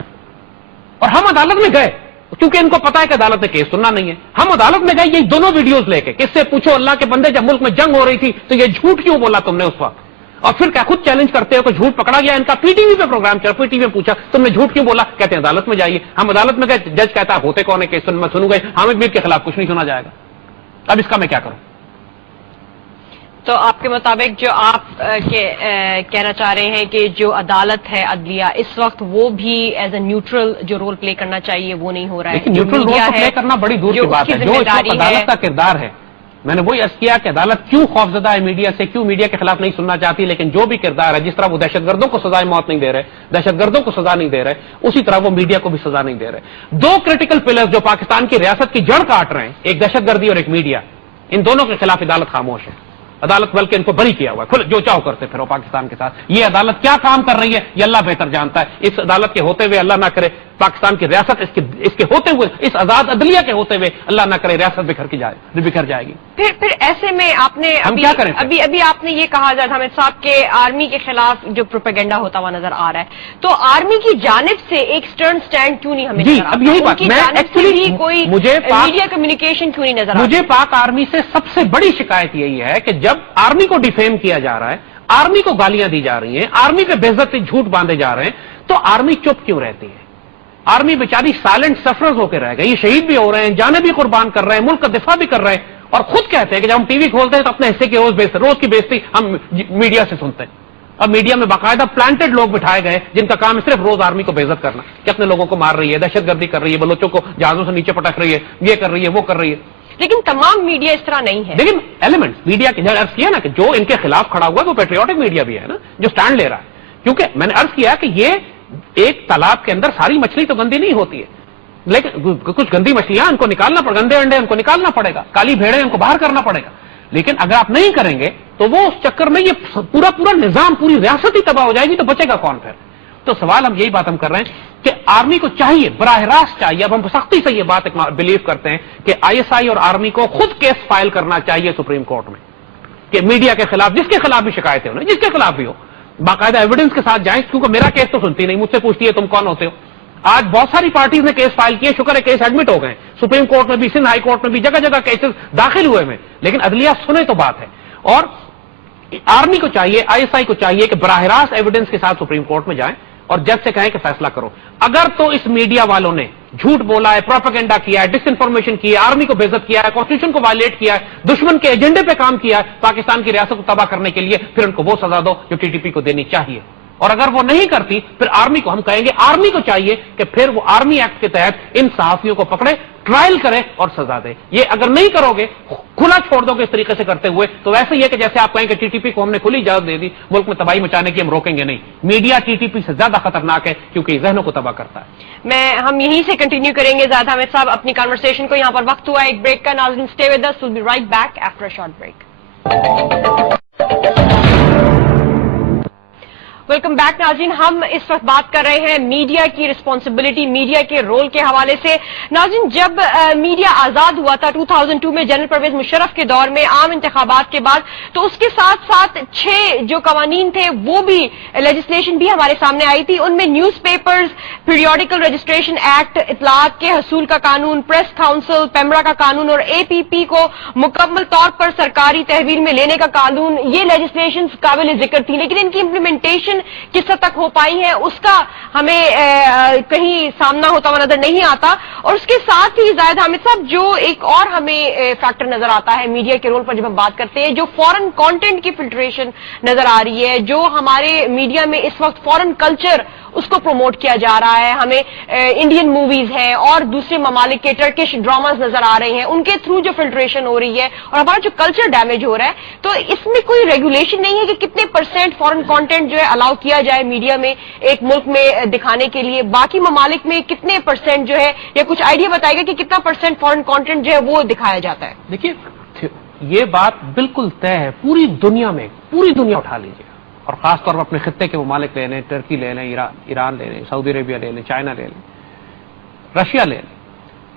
اور ہم عدالت میں گئے کیونکہ ان کو پتا ہے کہ عدالت میں کیس سننا نہیں ہے، ہم عدالت میں گئے یہ دونوں ویڈیوز لے کے، کس سے پوچھو اللہ کے بندے جب ملک میں جنگ ہو رہی تھی تو یہ جھوٹ کیوں بولا تم نے اس وقت، اور پھر کیا خود چیلنج کرتے ہو کہ جھوٹ پکڑا گیا، ان کا پی ٹی وی پہ پروگرام چلا، پی ٹی وی میں پوچھا تم نے جھوٹ کیوں بولا، کہتے ہیں عدالت میں جائیے، ہم عدالت میں گئے، جج کہتا ہے ہوتے کون ہے کیس میں سنوں گے، حامد میر کے خلاف کچھ نہیں سنا جائے گا، اب اس کا میں کیا کروں؟ تو آپ کے مطابق جو آپ کہنا چاہ رہے ہیں کہ جو عدالت ہے عدلیہ اس وقت وہ بھی ایز اے نیوٹرل جو رول پلے کرنا چاہیے وہ نہیں ہو رہا ہے، لیکن نیوٹرل رول کو پلے کرنا بڑی دور کی بات ہے، جو اس وقت عدالت کا کردار ہے، میں نے وہی عرض کیا کہ عدالت کیوں خوفزدہ ہے میڈیا سے، کیوں میڈیا کے خلاف نہیں سننا چاہتی، لیکن جو بھی کردار ہے، جس طرح وہ دہشت گردوں کو سزائے موت نہیں دے رہے، دہشت گردوں کو سزا نہیں دے رہے، اسی طرح وہ میڈیا کو بھی سزا نہیں دے رہے۔ دو کریٹیکل پلرز جو پاکستان کی ریاست کی جڑ کاٹ رہے ہیں، ایک دہشت گردی اور ایک میڈیا، ان دونوں کے خلاف عدالت خاموش ہے، عدالت بلکہ ان کو بری کیا ہوا ہے، جو چاہو کرتے پھرو پاکستان کے ساتھ۔ یہ عدالت کیا کام کر رہی ہے یہ اللہ بہتر جانتا ہے، اس عدالت کے ہوتے ہوئے اللہ نہ کرے پاکستان کی ریاست اس کے ہوتے ہوئے، اس آزاد عدلیہ کے ہوتے ہوئے اللہ نہ کرے ریاست بکھر جائے گی. پھر ایسے میں آپ نے ہم کیا کریں؟ ابھی آپ نے یہ کہا جاتا حامد صاحب کہ آرمی کے خلاف جو پروپیگنڈا ہوتا ہوا نظر آ رہا ہے، تو آرمی کی جانب سے ایک سٹرن سٹینڈ کیوں نہیں ہمیں جی، نظر آتا؟ اب یہی بات ان کی میں جانب سے actually بھی کوئی مجھے میڈیا کمیونیکیشن کیوں نہیں نظر آتا؟ مجھے پاک آرمی سے سب سے بڑی شکایت یہی ہے کہ جب آرمی کو ڈیفیم کیا جا رہا ہے، آرمی کو گالیاں دی جا رہی ہیں، آرمی پہ بے عزتی جھوٹ باندھے جا رہے ہیں، تو آرمی چپ کیوں رہتی ہے؟ آرمی بیچاری سائلنٹ سفررز ہو کے رہ گئی، یہ شہید بھی ہو رہے ہیں، جانیں بھی قربان کر رہے ہیں، ملک کا دفاع بھی کر رہے ہیں، اور خود کہتے ہیں کہ جب ہم ٹی وی کھولتے ہیں تو اپنے حصے کی روز کی بےزتی ہم میڈیا سے سنتے ہیں. اب میڈیا میں باقاعدہ پلانٹڈ لوگ بٹھائے گئے جن کا کام ہے صرف روز آرمی کو بے عزت کرنا، کہ اپنے لوگوں کو مار رہی ہے، دہشت گردی کر رہی ہے، بلوچوں کو جہازوں سے نیچے پٹک رہی ہے، یہ کر رہی ہے، وہ کر رہی ہے. لیکن تمام میڈیا اس طرح نہیں ہے. لیکن ایلیمنٹس میڈیا کے عرض کیا نا کہ جو ان کے خلاف کھڑا ہوا ہے وہ پیٹریوٹک میڈیا بھی ہے نا، جو سٹینڈ لے رہا ہے. کیونکہ میں نے عرض کیا کہ یہ ایک تالاب کے اندر ساری مچھلی تو گندی نہیں ہوتی ہے، لیکن کچھ گندی مچھلیاں ان کو نکالنا پڑے، گندے انڈے ان کو نکالنا پڑے گا، کالی بھیڑیں ان کو باہر کرنا پڑے گا. لیکن اگر آپ نہیں کریں گے تو وہ اس چکر میں یہ پورا نظام، پوری ریاست ہی تباہ ہو جائے گی، تو بچے گا کون پھر؟ تو سوال ہم یہی بات ہم کر رہے ہیں کہ آرمی کو چاہیے، براہ راست چاہیے، اب ہم سختی سے یہ بات بلیو کرتے ہیں کہ آئی ایس آئی اور آرمی کو خود کیس فائل کرنا چاہیے سپریم کورٹ میں، کہ میڈیا کے خلاف، جس کے خلاف بھی شکایتیں ہوں، جس کے خلاف بھی ہو، باقاعدہ ایویڈنس کے ساتھ جائیں. کیونکہ میرا کیس تو سنتی نہیں، مجھ سے پوچھتی ہے تم کون ہوتے ہو. آج بہت ساری پارٹیز نے کیس فائل کیے، شکر ہے کیس ایڈمٹ ہو گئے، سپریم کورٹ میں بھی، سندھ ہائی کورٹ میں بھی، جگہ جگہ کیسز داخل ہوئے ہیں، لیکن عدلیہ سنے تو بات ہے. اور آرمی کو چاہیے، آئی ایس آئی کو چاہیے کہ براہ راست ایویڈنس کے ساتھ سپریم کورٹ میں جائیں اور جج سے کہیں کہ فیصلہ کرو. اگر تو اس میڈیا والوں نے جھوٹ بولا ہے، پروپیگنڈا کیا ہے، ڈس انفارمیشن کی ہے، آرمی کو بے عزت کیا ہے، کانسٹیٹیوشن کو وائلیٹ کیا ہے، دشمن کے ایجنڈے پہ کام کیا ہے پاکستان کی ریاست کو تباہ کرنے کے لیے، پھر ان کو وہ سزا دو جو ٹی ٹی پی کو دینی چاہیے. اور اگر وہ نہیں کرتی پھر آرمی کو ہم کہیں گے، آرمی کو چاہیے کہ پھر وہ آرمی ایکٹ کے تحت ان صحافیوں کو پکڑے، ٹرائل کرے اور سزا دے. یہ اگر نہیں کرو گے، کھلا چھوڑ دو گے اس طریقے سے کرتے ہوئے، تو ویسے یہ کہ جیسے آپ کہیں کہ ٹی ٹی پی کو ہم نے کھلی اجازت دے دی ملک میں تباہی مچانے کی، ہم روکیں گے نہیں. میڈیا ٹی ٹی پی سے زیادہ خطرناک ہے کیونکہ یہ ذہنوں کو تباہ کرتا ہے. ہم یہیں سے کنٹینیو کریں گے. زاہد حامد صاحب اپنی کنورسیشن کو، یہاں پر وقت ہوا ہے ایک بریک کا. ناظرین stay with us, will be right back after a short break. Welcome back ناظرین. ہم اس وقت بات کر رہے ہیں میڈیا کی رسپانسبلٹی، میڈیا کے رول کے حوالے سے. ناظرین، جب میڈیا آزاد ہوا تھا 2002 میں جنرل پرویز مشرف کے دور میں، عام انتخابات کے بعد، تو اس کے ساتھ ساتھ 6 جو قوانین تھے وہ بھی، لیجسلیشن بھی ہمارے سامنے آئی تھی. ان میں news papers, periodical registration act, اطلاعات کے حصول کا قانون، پریس کاؤنسل، پیمرا کا قانون اور اے پی پی کو مکمل طور پر سرکاری تحویل میں لینے کا قانون، یہ لیجسلیشن قابل ذکر تھی. لیکن ان کی امپلیمنٹیشن کس حد تک ہو پائی ہے اس کا ہمیں کہیں سامنا ہوتا ہوا نظر نہیں آتا. اور اس کے ساتھ ہی زاہد حامد صاحب، جو ایک اور ہمیں فیکٹر نظر آتا ہے میڈیا کے رول پر جب ہم بات کرتے ہیں، جو فورن کانٹینٹ کی فلٹریشن نظر آ رہی ہے، جو ہمارے میڈیا میں اس وقت فورن کلچر اس کو پروموٹ کیا جا رہا ہے. ہمیں انڈین موویز ہیں اور دوسرے ممالک کے ٹرکش ڈراماز نظر آ رہے ہیں، ان کے تھرو جو فلٹریشن ہو رہی ہے اور ہمارا جو کلچر ڈیمیج ہو رہا ہے. تو اس میں کوئی ریگولیشن نہیں ہے کہ کتنے % فورن کانٹینٹ جو ہے الاؤ کیا جائے میڈیا میں ایک ملک میں دکھانے کے لیے، باقی ممالک میں کتنے % جو ہے، یا کچھ آئیڈیا بتائے گا کہ کتنا % فورن کانٹینٹ جو ہے وہ دکھایا جاتا ہے؟ دیکھیے، یہ بات بالکل طے ہے، پوری دنیا میں، پوری دنیا اٹھا لیجیے، اور خاص طور پر اپنے خطے کے ممالک لے لیں، ٹرکی لے لیں، ایران لے لیں، سعودی عربیہ لے لیں، چائنا لے لیں، رشیا لے لیں.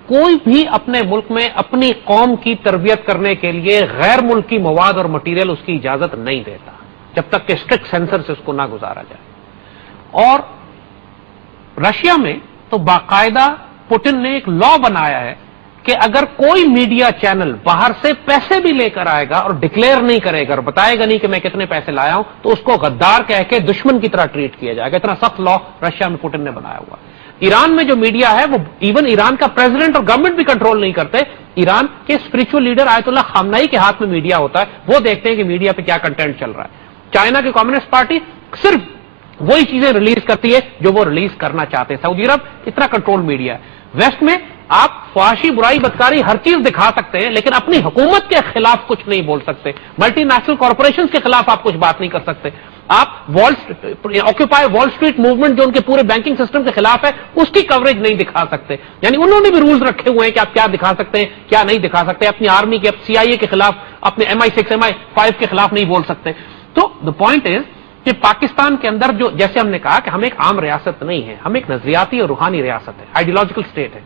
کوئی بھی اپنے ملک میں اپنی قوم کی تربیت کرنے کے لیے غیر ملکی مواد اور مٹیریل اس کی اجازت نہیں دیتا جب تک کہ اسٹرکٹ سینسر سے اس کو نہ گزارا جائے. اور رشیا میں تو باقاعدہ پوٹن نے ایک لا بنایا ہے کہ اگر کوئی میڈیا چینل باہر سے پیسے بھی لے کر آئے گا اور ڈکلیئر نہیں کرے گا اور بتائے گا نہیں کہ میں کتنے پیسے لایا ہوں، تو اس کو غدار کہہ کے دشمن کی طرح ٹریٹ کیا جائے گا. اتنا سخت لا رشیا میں پوٹن نے بنایا ہوا. ایران میں جو میڈیا ہے وہ ایون ایران کا پریزیڈنٹ اور گورنمنٹ بھی کنٹرول نہیں کرتے. ایران کے اسپرچل لیڈر آیت اللہ خامنائی کے ہاتھ میں میڈیا ہوتا ہے، وہ دیکھتے ہیں کہ میڈیا پہ کیا کنٹینٹ چل رہا ہے. چائنا کی کمیونسٹ پارٹی صرف وہی چیزیں ریلیز کرتی ہے جو وہ ریلیز کرنا چاہتے ہیں. سعودی عرب اتنا کنٹرول میڈیا ہے. ویسٹ میں آپ فحاشی، برائی، بدکاری ہر چیز دکھا سکتے ہیں لیکن اپنی حکومت کے خلاف کچھ نہیں بول سکتے. ملٹی نیشنل کارپوریشنز کے خلاف آپ کچھ بات نہیں کر سکتے. آپ آکوپائی وال اسٹریٹ موومنٹ جو ان کے پورے بینکنگ سسٹم کے خلاف ہے اس کی کوریج نہیں دکھا سکتے. یعنی انہوں نے بھی رولز رکھے ہوئے ہیں کہ آپ کیا دکھا سکتے ہیں، کیا نہیں دکھا سکتے. اپنی آرمی کے، سی آئی اے کے خلاف، اپنے MI6 MI5 کے خلاف نہیں بول سکتے. تو دا پوائنٹ از کہ پاکستان کے اندر جو جیسے ہم نے کہا کہ ہم ایک عام ریاست نہیں ہے، ہم ایک نظریاتی اور روحانی ریاست ہے، آئیڈیولوجیکل اسٹیٹ ہے.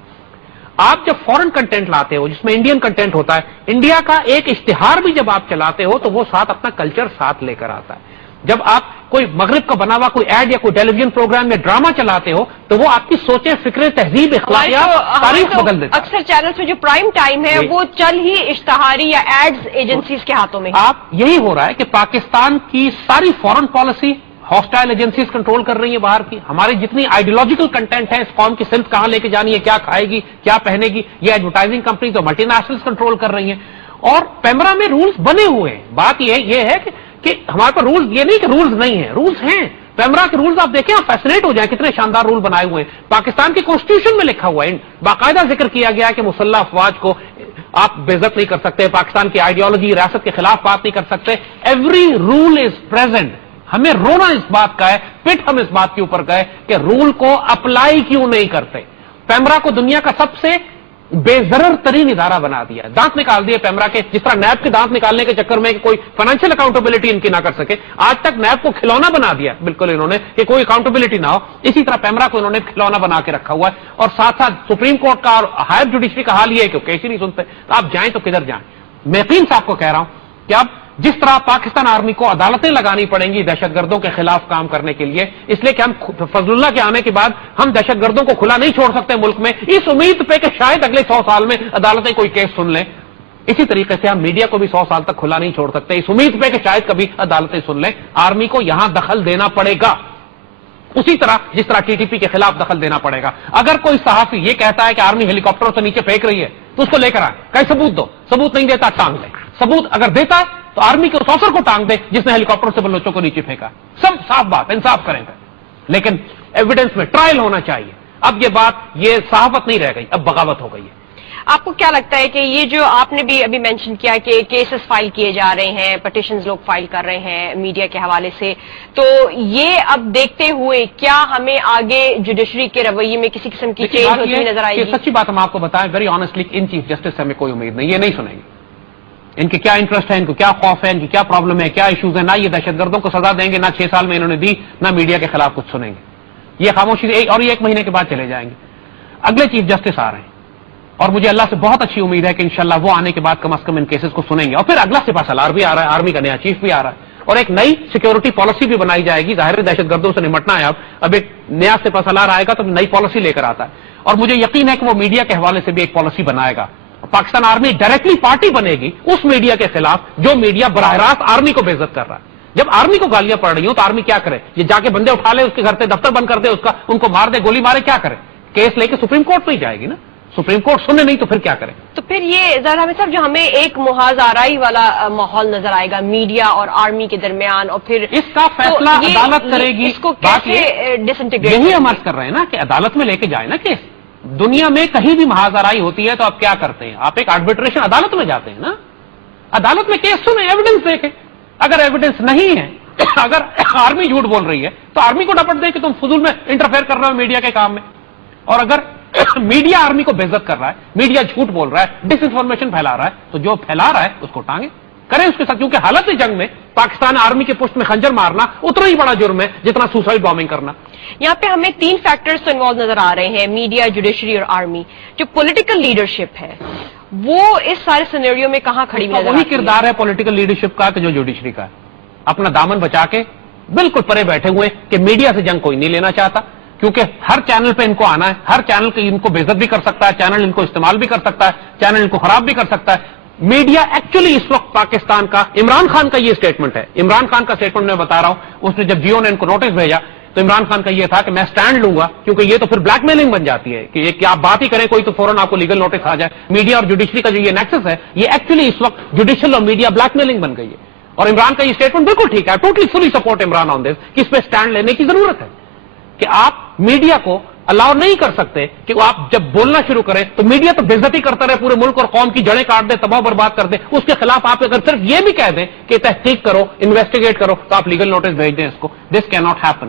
آپ جب فورن کنٹینٹ لاتے ہو جس میں انڈین کنٹینٹ ہوتا ہے، انڈیا کا ایک اشتہار بھی جب آپ چلاتے ہو تو وہ ساتھ اپنا کلچر ساتھ لے کر آتا ہے. جب آپ کوئی مغرب کا بنا ہوا کوئی ایڈ یا کوئی ٹیلی ویژن پروگرام یا ڈرامہ چلاتے ہو تو وہ آپ کی سوچیں، فکریں، تہذیب، اخلاقیات، تاریخ بدل دیتا ہے. اکثر چینلز میں جو پرائم ٹائم ہے وہ چل ہی اشتہاری یا ایڈز ایجنسیز کے ہاتھوں میں. آپ یہی ہو رہا ہے کہ پاکستان کی ساری foreign policy hostile agencies control کر رہی ہیں باہر کی. ہماری جتنی آئیڈیولوجیکل کنٹینٹ ہے، اس قوم کی سمت کہاں لے کے جانی ہے، کیا کھائے گی، کیا پہنے گی، یہ ایڈورٹائزنگ کمپنی تو ملٹی نیشنلز کنٹرول کر رہی ہیں. اور پیمرا میں رولز بنے ہوئے ہیں. بات یہ ہے کہ ہمارے پاس رولز، یہ نہیں کہ رولز نہیں ہیں، رولز ہیں. پیمرا کے رولز آپ دیکھیں، آپ فیسنیٹ ہو جائیں کتنے شاندار رول بنائے ہوئے ہیں. پاکستان کی کانسٹیٹیوشن میں لکھا ہوا ہے، باقاعدہ ذکر کیا گیا ہے کہ مسلح افواج کو آپ بے عزت نہیں کر سکتے، پاکستان کی آئیڈیالوجی، ریاست کے خلاف بات نہیں کر سکتے. Every rule is present. ہمیں رونا اس بات کا ہے، پٹ ہم اس بات کے اوپر گئے کہ رول کو اپلائی کیوں نہیں کرتے. پیمرا کو دنیا کا سب سے بے ضرر ترین ادارہ بنا دیا. دانت نکال دیے پیمرا کے، جس طرح نیب کے دانت نکالنے کے چکر میں کہ کوئی فائنینشیل اکاؤنٹیبلٹی ان کی نہ کر سکے، آج تک نیب کو کھلونا بنا دیا بالکل انہوں نے کہ کوئی اکاؤنٹیبلٹی نہ ہو. اسی طرح پیمرا کو انہوں نے کھلونا بنا کے رکھا ہوا ہے. اور ساتھ ساتھ سپریم کورٹ کا اور ہائر جوڈیشری کا حال یہ ہے کہ کیس ہی نہیں سنتے. آپ جائیں تو کدھر جائیں. میں یقین صاحب کو کہہ رہا ہوں کہ اب جس طرح پاکستان آرمی کو عدالتیں لگانی پڑیں گی دہشت گردوں کے خلاف کام کرنے کے لیے، اس لیے کہ ہم فضل اللہ کے آنے کے بعد ہم دہشت گردوں کو کھلا نہیں چھوڑ سکتے ملک میں، اس امید پہ کہ شاید اگلے 100 سال میں عدالتیں کوئی کیس سن لیں. اسی طریقے سے ہم میڈیا کو بھی 100 سال تک کھلا نہیں چھوڑ سکتے اس امید پہ کہ شاید کبھی عدالتیں سن لیں. آرمی کو یہاں دخل دینا پڑے گا، اسی طرح جس طرح ٹی ٹی پی کے خلاف دخل دینا پڑے گا. اگر کوئی صحافی یہ کہتا ہے کہ آرمی ہیلی کاپٹروں سے نیچے پھینک رہی ہے تو اس کو لے کر آئے، کہیں ثبوت دو. ثبوت نہیں دیتا ٹانگ لے. ثبوت اگر دیتا ہے تو آرمی کے اس افسر کو ٹانگ دے جس نے ہیلی کاپٹر سے بلوچوں کو نیچے پھینکا. سب صاف بات، انصاف کریں گے، لیکن ایویڈنس میں ٹرائل ہونا چاہیے. اب یہ بات، یہ صحافت نہیں رہ گئی، اب بغاوت ہو گئی ہے. آپ کو کیا لگتا ہے کہ یہ جو آپ نے بھی ابھی مینشن کیا کہ کیسز فائل کیے جا رہے ہیں، پٹیشنز لوگ فائل کر رہے ہیں میڈیا کے حوالے سے، تو یہ اب دیکھتے ہوئے کیا ہمیں آگے جوڈیشری کے رویے میں کسی قسم کی چینج ہوتی ہوئی نظر آئے گی؟ سچی بات ہم آپ کو بتائیں very honestly, in chief justice سے ہمیں کوئی امید نہیں، یہ نہیں سنیں گے. ان کے کیا انٹرسٹ ہے، ان کو کیا خوف ہے، ان کی کیا پرابلم ہے، کیا ایشوز ہیں. نہ یہ دہشت گردوں کو سزا دیں گے، نہ 6 سال میں انہوں نے دی، نہ میڈیا کے خلاف کچھ سنیں گے. یہ خاموشی اور یہ 1 مہینے کے بعد چلے جائیں گے. اگلے چیف جسٹس آ رہے ہیں اور مجھے اللہ سے بہت اچھی امید ہے کہ انشاءاللہ وہ آنے کے بعد کم از کم ان کیسز کو سنیں گے. اور پھر اگلا سپاہ سالار بھی آ رہا ہے، آرمی کا نیا چیف بھی آ رہا ہے، اور ایک نئی سیکورٹی پالیسی بھی بنائی جائے گی. ظاہر ہے دہشت گردوں سے نمٹنا ہے. اب ایک نیا سپاہ سالار آئے گا تو نئی پالیسی لے کر آتا ہے، اور مجھے یقین ہے کہ وہ میڈیا کے حوالے سے بھی ایک پالیسی بنائے گا. پاکستان آرمی ڈائریکٹلی پارٹی بنے گی اس میڈیا کے خلاف جو میڈیا براہ راست آرمی کو بے عزت کر رہا ہے. جب آرمی کو گالیاں پڑ رہی ہوں تو آرمی کیا کرے؟ یہ جا کے بندے اٹھا لے، اس کے گھر سے دفتر بند کر دے، اس کا ان کو مار دے، گولی مارے، کیا کرے؟ کیس لے کے سپریم کورٹ میں ہی جائے گی نا. سپریم کورٹ سننے نہیں تو پھر کیا کرے؟ تو پھر یہ ذرا صاحب جو ہمیں ایک محاذ آرائی والا ماحول نظر آئے گا میڈیا اور آرمی کے درمیان، اور پھر اس کا فیصلہ عدالت کرے گی. اس کو کیسے ڈس انٹیگریٹ؟ یہی ہم عرض کر رہے ہیں نا کہ عدالت میں لے کے جائے نا کیس. دنیا میں کہیں بھی محاذ آرائی ہوتی ہے تو آپ کیا کرتے ہیں؟ آپ ایک آربیٹریشن عدالت میں جاتے ہیں نا. عدالت میں کیس سنیں، ایویڈنس دیکھیں. اگر ایویڈنس نہیں ہے، اگر آرمی جھوٹ بول رہی ہے تو آرمی کو ڈپٹ دے کہ تم فضول میں انٹرفیئر کر رہے ہو میڈیا کے کام میں. اور اگر میڈیا آرمی کو بے عزت کر رہا ہے، میڈیا جھوٹ بول رہا ہے، ڈس انفارمیشن پھیلا رہا ہے، تو جو پھیلا رہا ہے اس کو ٹانگیں کریں اس کے ساتھ. کیونکہ حالت جنگ میں پاکستان آرمی کے پشت میں خنجر مارنا اتنا ہی بڑا جرم ہے جتنا سوسائڈ بامبنگ کرنا. یہاں پہ ہمیں 3 فیکٹرز تو انوالو نظر آ رہے ہیں، میڈیا، جوڈیشری اور آرمی. جو پولیٹیکل لیڈرشپ ہے وہ اس سارے سینیریو میں کہاں کھڑی ہوئی نظر آتی ہے؟ وہی کردار ہے پولیٹیکل لیڈرشپ کا کہ جو جوڈیشری کا ہے. اپنا دامن بچا کے بالکل پرے بیٹھے ہوئے کہ میڈیا سے جنگ کوئی نہیں لینا چاہتا، کیونکہ ہر چینل پہ ان کو آنا ہے، ہر چینل کے ان کو بے عزت بھی کر سکتا ہے، چینل ان کو استعمال بھی کر سکتا ہے، چینل ان کو خراب بھی کر سکتا ہے. میڈیا ایکچولی اس وقت پاکستان کا، عمران خان کا یہ اسٹیٹمنٹ ہے. عمران خان کا اسٹیٹمنٹ میں بتا رہا ہوں، اس نے جب جیو نے ان کو نوٹس بھیجا تو عمران خان کا یہ تھا کہ میں سٹینڈ لوں گا، کیونکہ یہ تو پھر بلیک میلنگ بن جاتی ہے کہ آپ بات ہی کریں کوئی تو فوراً آپ کو لیگل نوٹس آ جائے. میڈیا اور جوڈیشری کا جو یہ نیکسس ہے، یہ ایکچولی اس وقت جوڈیشل اور میڈیا بلیک میلنگ بن گئی ہے. اور عمران کا یہ اسٹیٹمنٹ بالکل ٹھیک ہے. ٹوٹلی فلی سپورٹ عمران آن دس کہ اس پہ سٹینڈ لینے کی ضرورت ہے کہ آپ میڈیا کو الاؤ نہیں کر سکتے کہ وہ آپ جب بولنا شروع کریں تو میڈیا تو بے عزتی کرتا رہے، پورے ملک اور قوم کی جڑیں کاٹ دے، تباہ برباد کر دے. اس کے خلاف آپ اگر صرف یہ بھی کہہ دیں کہ تحقیق کرو، انویسٹیگیٹ کرو، تو آپ لیگل نوٹس بھیج دیں اس کو. This can not happen.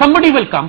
somebody will come।